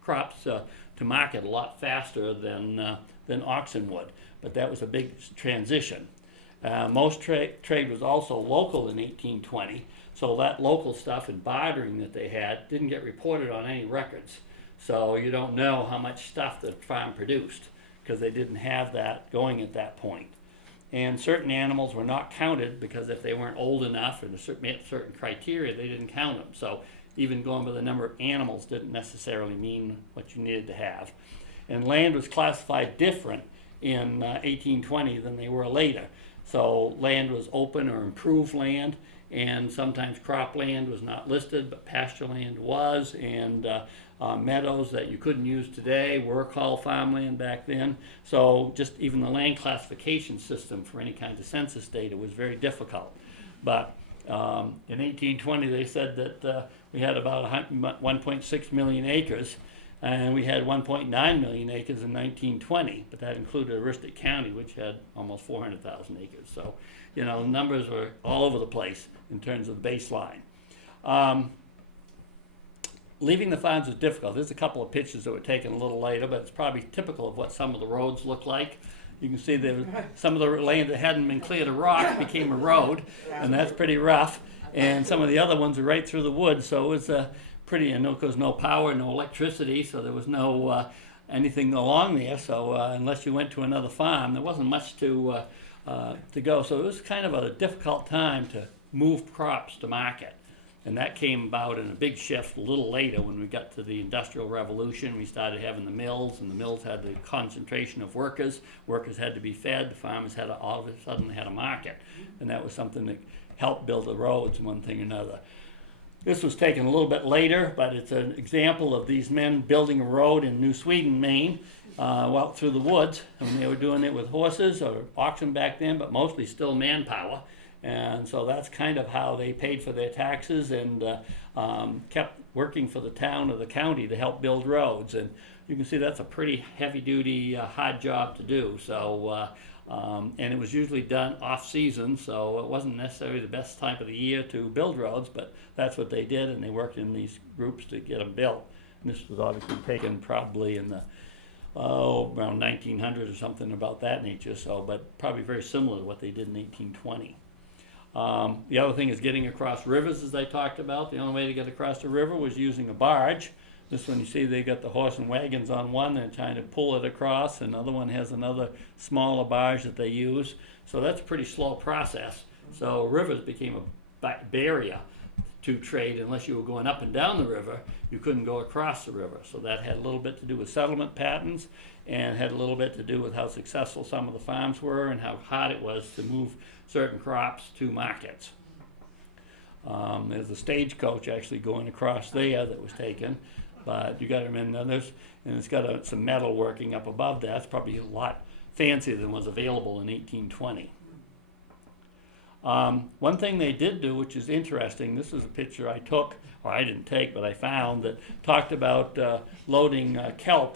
crops to market a lot faster than oxen would. But that was a big transition. Most trade was also local in 1820, so that local stuff and bartering that they had didn't get reported on any records. So you don't know how much stuff the farm produced because they didn't have that going at that point. And certain animals were not counted because if they weren't old enough or met certain criteria, they didn't count them. So even going by the number of animals didn't necessarily mean what you needed to have. And land was classified different in 1820 than they were later. So land was open or improved land, and sometimes cropland was not listed, but pasture land was, and meadows that you couldn't use today were called farmland back then. So just even the land classification system for any kind of census data was very difficult. But in 1820 they said that we had about 1.6 million acres, and we had 1.9 million acres in 1920, but that included Aroostook County, which had almost 400,000 acres. So, you know, numbers were all over the place in terms of baseline. Leaving the farms was difficult. There's a couple of pictures that were taken a little later, but it's probably typical of what some of the roads look like. You can see that some of the land that hadn't been cleared of rock became a road, and that's pretty rough. And some of the other ones are right through the woods, so it was pretty, and there was no power, no electricity, so there was no anything along there. So unless you went to another farm, there wasn't much to go. So it was kind of a difficult time to move crops to market. And that came about in a big shift a little later when we got to the Industrial Revolution. We started having the mills, and the mills had the concentration of workers. Workers had to be fed. The farmers had all of a sudden had a market. And that was something that helped build the roads, one thing or another. This was taken a little bit later, but it's an example of these men building a road in New Sweden, Maine, out through the woods. And they were doing it with horses or oxen back then, but mostly still manpower. And so that's kind of how they paid for their taxes and kept working for the town or the county to help build roads. And you can see that's a pretty heavy-duty, hard job to do. So, and it was usually done off-season, so it wasn't necessarily the best time of the year to build roads, but that's what they did, and they worked in these groups to get them built. And this was obviously taken probably in the around 1900 or something about that nature. So, but probably very similar to what they did in 1820. The other thing is getting across rivers, as I talked about. The only way to get across the river was using a barge. This one, you see they got the horse and wagons on one, they're trying to pull it across. Another one has another smaller barge that they use. So that's a pretty slow process. So rivers became a barrier to trade. Unless you were going up and down the river, you couldn't go across the river. So that had a little bit to do with settlement patterns, and had a little bit to do with how successful some of the farms were and how hard it was to move certain crops to markets. There's a stagecoach actually going across there that was taken, but you got to remember and it's got some metal working up above that. It's probably a lot fancier than was available in 1820. One thing they did do, which is interesting, this is a picture I took, or I didn't take, but I found, that talked about loading kelp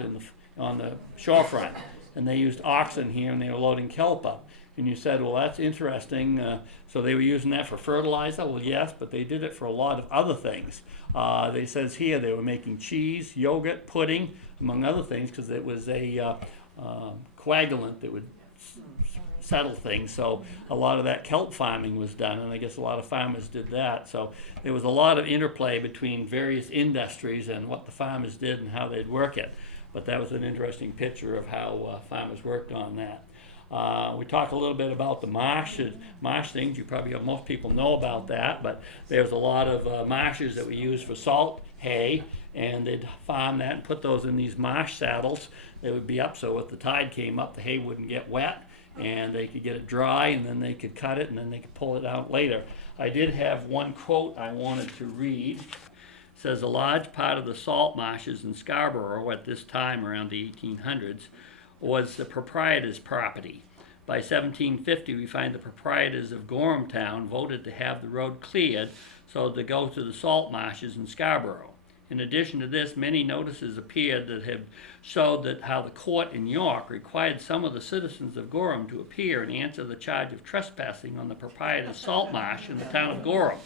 on the shorefront. And they used oxen here, and they were loading kelp up. And you said, well, that's interesting. So they were using that for fertilizer? Well, yes, but they did it for a lot of other things. They says here they were making cheese, yogurt, pudding, among other things, because it was a coagulant that would settle things. So a lot of that kelp farming was done, and I guess a lot of farmers did that. So there was a lot of interplay between various industries and what the farmers did and how they'd work it. But that was an interesting picture of how farmers worked on that. We talk a little bit about the marsh things. You probably most people know about that, but there's a lot of marshes that we use for salt hay, and they'd farm that and put those in these marsh saddles. They would be up so if the tide came up, the hay wouldn't get wet, and they could get it dry, and then they could cut it, and then they could pull it out later. I did have one quote I wanted to read. It says, a large part of the salt marshes in Scarborough at this time, around the 1800s, was the proprietor's property. By 1750, we find the proprietors of Gorham Town voted to have the road cleared so to go to the salt marshes in Scarborough. In addition to this, many notices appeared that have showed that how the court in York required some of the citizens of Gorham to appear and answer the charge of trespassing on the proprietor's salt marsh in the town of Gorham.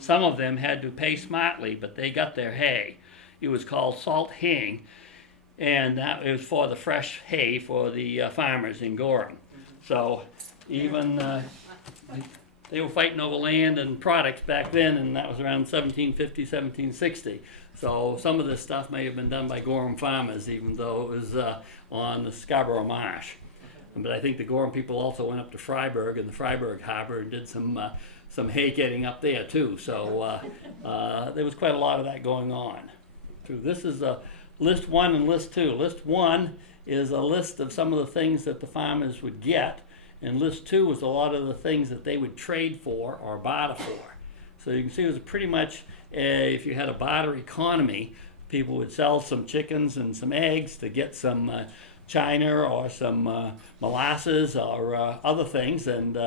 Some of them had to pay smartly, but they got their hay. It was called salt haying, and that was for the fresh hay for the farmers in Gorham. So even they were fighting over land and products back then, and that was around 1750, 1760. So some of this stuff may have been done by Gorham farmers, even though it was on the Scarborough Marsh. But I think the Gorham people also went up to Freiburg and the Freiburg Harbor and did some hay getting up there too. So there was quite a lot of that going on. This is list 1 and list 2. List 1 is a list of some of the things that the farmers would get, and list 2 was a lot of the things that they would trade for or barter for. So you can see it was pretty much, if you had a barter economy, people would sell some chickens and some eggs to get some china or some molasses or other things, and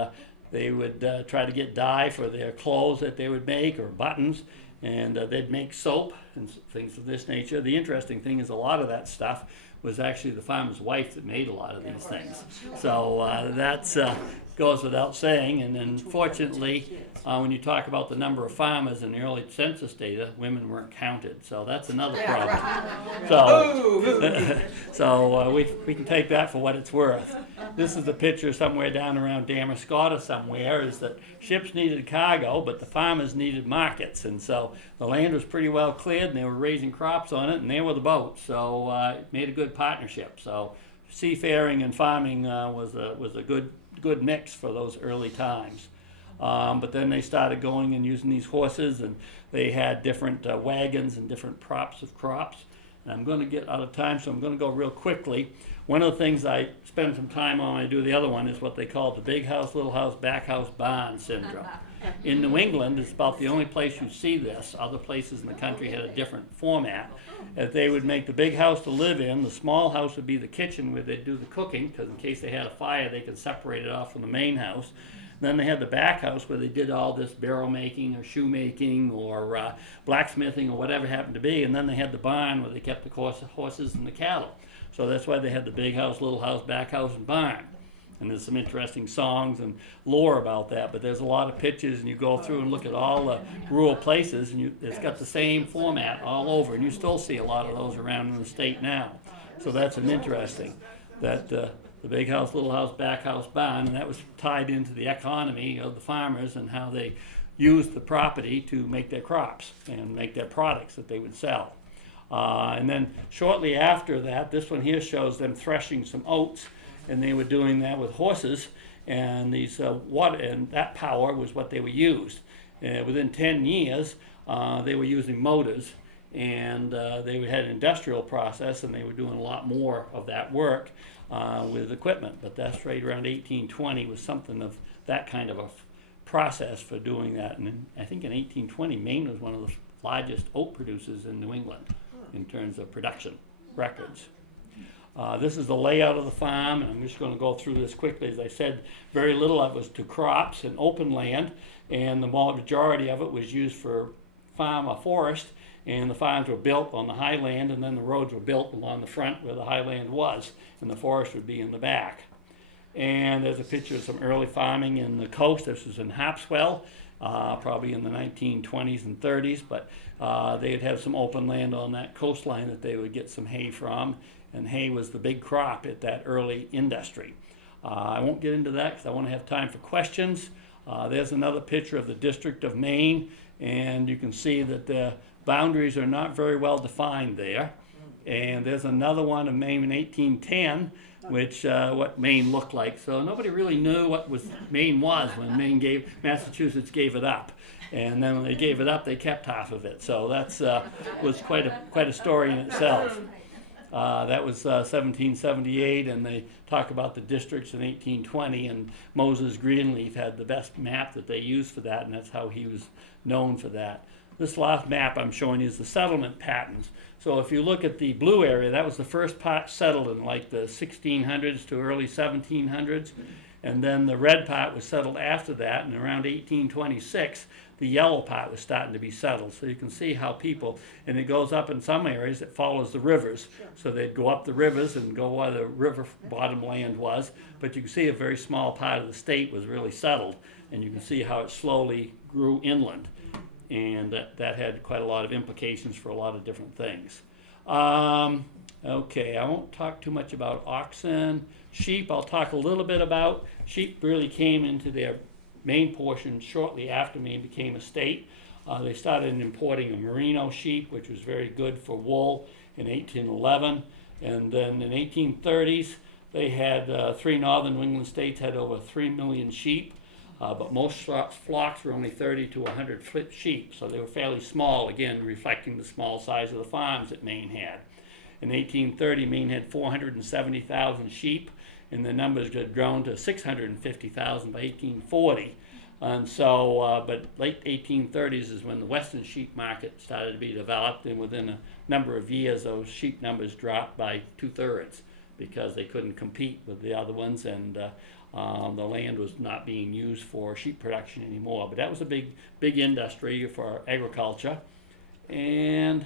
they would try to get dye for their clothes that they would make, or buttons, and they'd make soap and things of this nature. The interesting thing is a lot of that stuff was actually the farmer's wife that made a lot of these things. So that goes without saying. And unfortunately, when you talk about the number of farmers in the early census data, women weren't counted. So that's another problem. So we can take that for what it's worth. This is the picture somewhere down around Damascotta somewhere, is that ships needed cargo, but the farmers needed markets. And so the land was pretty well cleared, and they were raising crops on it, and there were the boats. So it made a good partnership. So seafaring and farming was a good mix for those early times. But then they started going and using these horses, and they had different wagons and different props of crops. And I'm going to get out of time, so I'm going to go real quickly. One of the things I spend some time on when I do the other one is what they call the big house, little house, back house, barn syndrome. In New England, it's about the only place you see this. Other places in the country had a different format. That they would make the big house to live in, the small house would be the kitchen where they'd do the cooking, because in case they had a fire, they could separate it off from the main house. Then they had the back house where they did all this barrel making or shoemaking or blacksmithing or whatever it happened to be. And then they had the barn where they kept the horses and the cattle. So that's why they had the big house, little house, back house, and barn. And there's some interesting songs and lore about that. But there's a lot of pictures, and you go through and look at all the rural places, and it's got the same format all over. And you still see a lot of those around in the state now. So that's an interesting, that the big house, little house, back house, barn, and that was tied into the economy of the farmers and how they used the property to make their crops and make their products that they would sell. And then shortly after that, this one here shows them threshing some oats, and they were doing that with horses, and these water, and that power was what they were used. Within 10 years, they were using motors, and they had an industrial process, and they were doing a lot more of that work with equipment. But that's right around 1820 was something of that kind of a process for doing that. And I think in 1820, Maine was one of the largest oat producers in New England in terms of production records. This is the layout of the farm, and I'm just going to go through this quickly. As I said, very little of it was to crops and open land, and the majority of it was used for farm or forest, and the farms were built on the highland, and then the roads were built along the front where the highland was, and the forest would be in the back. And there's a picture of some early farming in the coast. This was in Hapswell, probably in the 1920s and 30s, but they'd have some open land on that coastline that they would get some hay from, and hay was the big crop at that early industry. I won't get into that because I want to have time for questions. There's another picture of the District of Maine, and you can see that the boundaries are not very well defined there. And there's another one of Maine in 1810 which what Maine looked like. So nobody really knew what Maine was when Massachusetts gave it up. And then when they gave it up, they kept half of it. So that's was quite a story in itself. That was 1778, and they talk about the districts in 1820, and Moses Greenleaf had the best map that they used for that, and that's how he was known for that. This last map I'm showing you is the settlement patterns. So if you look at the blue area, that was the first part settled in like the 1600s to early 1700s, and then the red part was settled after that, and around 1826, the yellow part was starting to be settled. So you can see how people, and it goes up in some areas, it follows the rivers. So they'd go up the rivers and go where the river bottom land was, but you can see a very small part of the state was really settled, and you can see how it slowly grew inland. And that had quite a lot of implications for a lot of different things. Okay, I won't talk too much about oxen. Sheep, I'll talk a little bit about. Sheep really came into their main portion shortly after Maine became a state. They started importing a merino sheep, which was very good for wool, in 1811. And then in 1830s, they had 3 northern New England states had over 3 million sheep. But most flocks were only 30 to 100 sheep, so they were fairly small, again, reflecting the small size of the farms that Maine had. In 1830, Maine had 470,000 sheep, and the numbers had grown to 650,000 by 1840. And so, but late 1830s is when the western sheep market started to be developed, and within a number of years, those sheep numbers dropped by 2/3 because they couldn't compete with the other ones, and the land was not being used for sheep production anymore. But that was a big industry for agriculture. And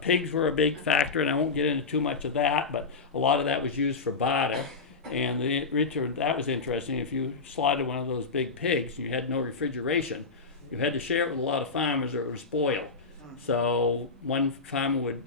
pigs were a big factor, and I won't get into too much of that, but a lot of that was used for barter. And that was interesting. If you slaughtered one of those big pigs, you had no refrigeration. You had to share it with a lot of farmers or it would spoil. So one farmer would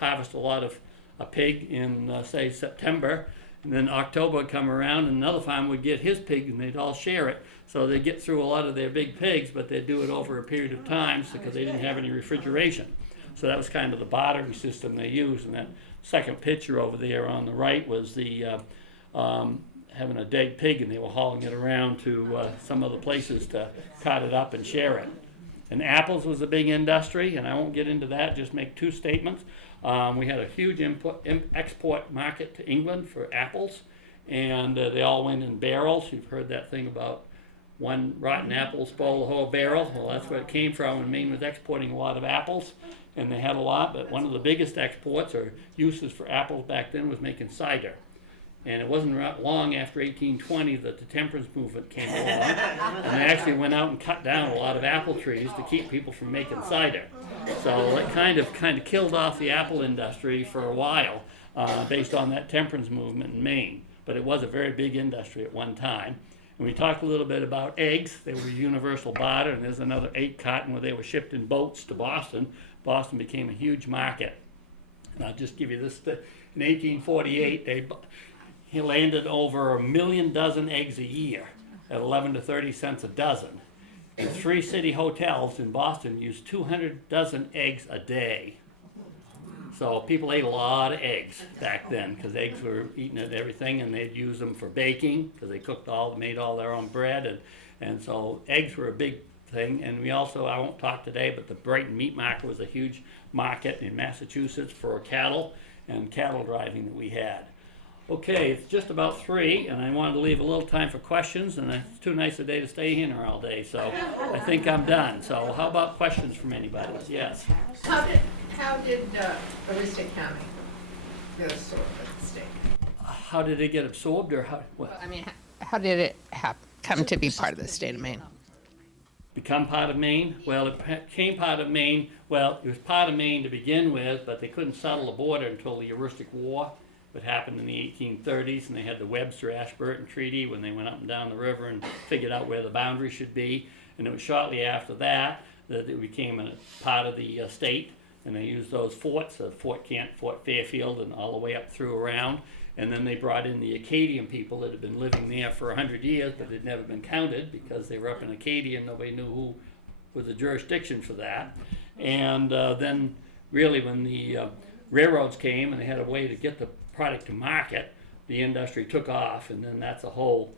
harvest a lot of a pig in, say, September, and then October would come around and another farmer would get his pig and they'd all share it. So they'd get through a lot of their big pigs, but they'd do it over a period of time because they didn't have any refrigeration. So that was kind of the bartering system they used. And that second picture over there on the right was the having a dead pig, and they were hauling it around to some other places to cut it up and share it. And apples was a big industry, and I won't get into that, just make 2 statements. We had a huge export market to England for apples, and they all went in barrels. You've heard that thing about one rotten apple spoil the whole barrel. Well, that's where it came from, and Maine was exporting a lot of apples, and they had a lot, but one of the biggest exports or uses for apples back then was making cider. And it wasn't long after 1820 that the temperance movement came along, and they actually went out and cut down a lot of apple trees to keep people from making cider. So it kind of killed off the apple industry for a while, based on that temperance movement in Maine. But it was a very big industry at one time. And we talked a little bit about eggs. They were universal barter, and there's another egg carton where they were shipped in boats to Boston. Boston became a huge market. And I'll just give you this. In 1848, he landed over 1 million dozen eggs a year at 11 to 30 cents a dozen. And 3 city hotels in Boston used 200 dozen eggs a day. So people ate a lot of eggs back then because eggs were eaten at everything, and they'd use them for baking because they made all their own bread. And so eggs were a big thing. And we also, I won't talk today, but the Brighton Meat Market was a huge market in Massachusetts for cattle and cattle driving that we had. Okay, it's just about 3, and I wanted to leave a little time for questions, and it's too nice a day to stay in here all day, so I think I'm done. So how about questions from anybody? Yes? How did Aroostook County get absorbed at the state? How did it get absorbed, or how? What? I mean, how did it come to be part of the state of Maine? Become part of Maine? Well, it became part of Maine. Well, it was part of Maine to begin with, but they couldn't settle the border until the Aroostook War. It happened in the 1830s, and they had the Webster-Ashburton Treaty when they went up and down the river and figured out where the boundary should be. And it was shortly after that that it became a part of the state, and they used those forts, Fort Kent, Fort Fairfield, and all the way up through around. And then they brought in the Acadian people that had been living there for 100 years, but had never been counted because they were up in Acadia and nobody knew who was the jurisdiction for that. And then really when the railroads came and they had a way to get the product to market, the industry took off, and then that's a whole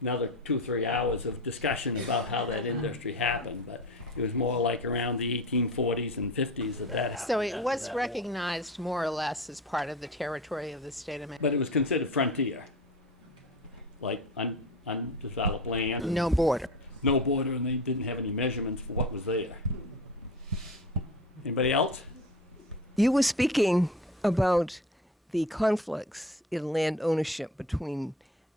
another 2-3 hours of discussion about how that industry happened. But it was more like around the 1840s and 50s that happened. So it after was that war. recognized more or less as part of the territory of the state of Maine? But it was considered frontier, like undeveloped land. And No border? no border, and they didn't have any measurements for what was there. Anybody else? You were speaking about the conflicts in land ownership between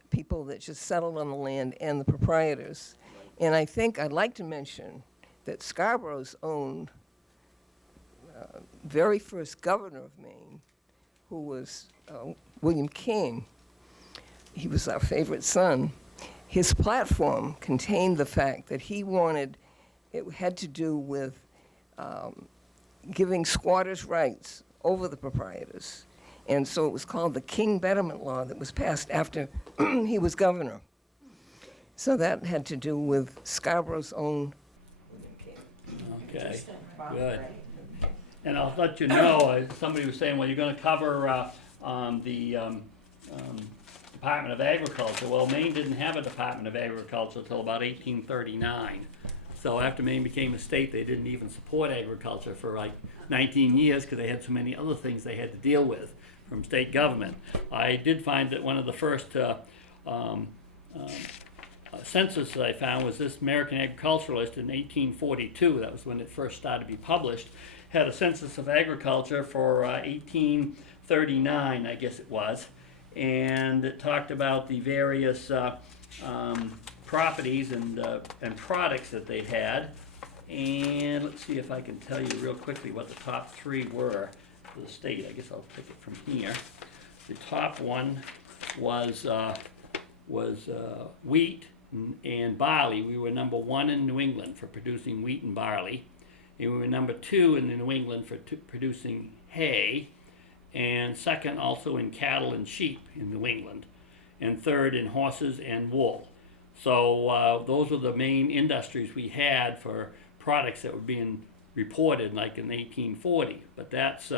people that just settled on the land and the proprietors. And I think I'd like to mention that Scarborough's own very first governor of Maine, who was William King, he was our favorite son. His platform contained the fact that he wanted, it had to do with giving squatters' rights over the proprietors. And so it was called the King Betterment Law that was passed after he was governor. So that had to do with Scarborough's own. Okay, good. And I'll let you know, somebody was saying, well, you're gonna cover the Department of Agriculture. Well, Maine didn't have a Department of Agriculture until about 1839. So after Maine became a state, they didn't even support agriculture for like 19 years because they had so many other things they had to deal with from state government. I did find that one of the first census that I found was this American Agriculturalist in 1842. That was when it first started to be published. Had a census of agriculture for 1839, I guess it was, and it talked about the various properties and products that they had. And let's see if I can tell you real quickly what the top three were for the state. I guess I'll pick it from here. The top one was wheat and barley. We were number 1 in New England for producing wheat and barley. And we were number 2 in New England for producing hay. And second also in cattle and sheep in New England. And third in horses and wool. So those were the main industries we had for products that were being reported like in 1840. But that's,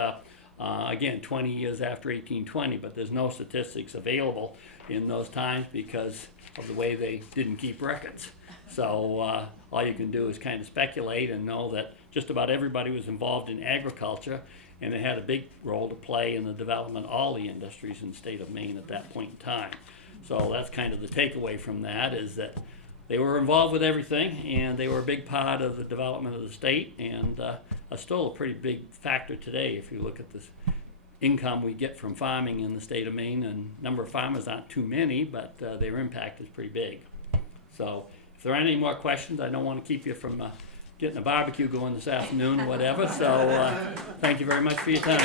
again, 20 years after 1820, but there's no statistics available in those times because of the way they didn't keep records. So all you can do is kind of speculate and know that just about everybody was involved in agriculture, and it had a big role to play in the development of all the industries in the state of Maine at that point in time. So that's kind of the takeaway from that, is that they were involved with everything, and they were a big part of the development of the state, and are still a pretty big factor today if you look at this income we get from farming in the state of Maine. And number of farmers aren't too many, but their impact is pretty big. So if there aren't any more questions, I don't want to keep you from getting a barbecue going this afternoon or whatever. So thank you very much for your time.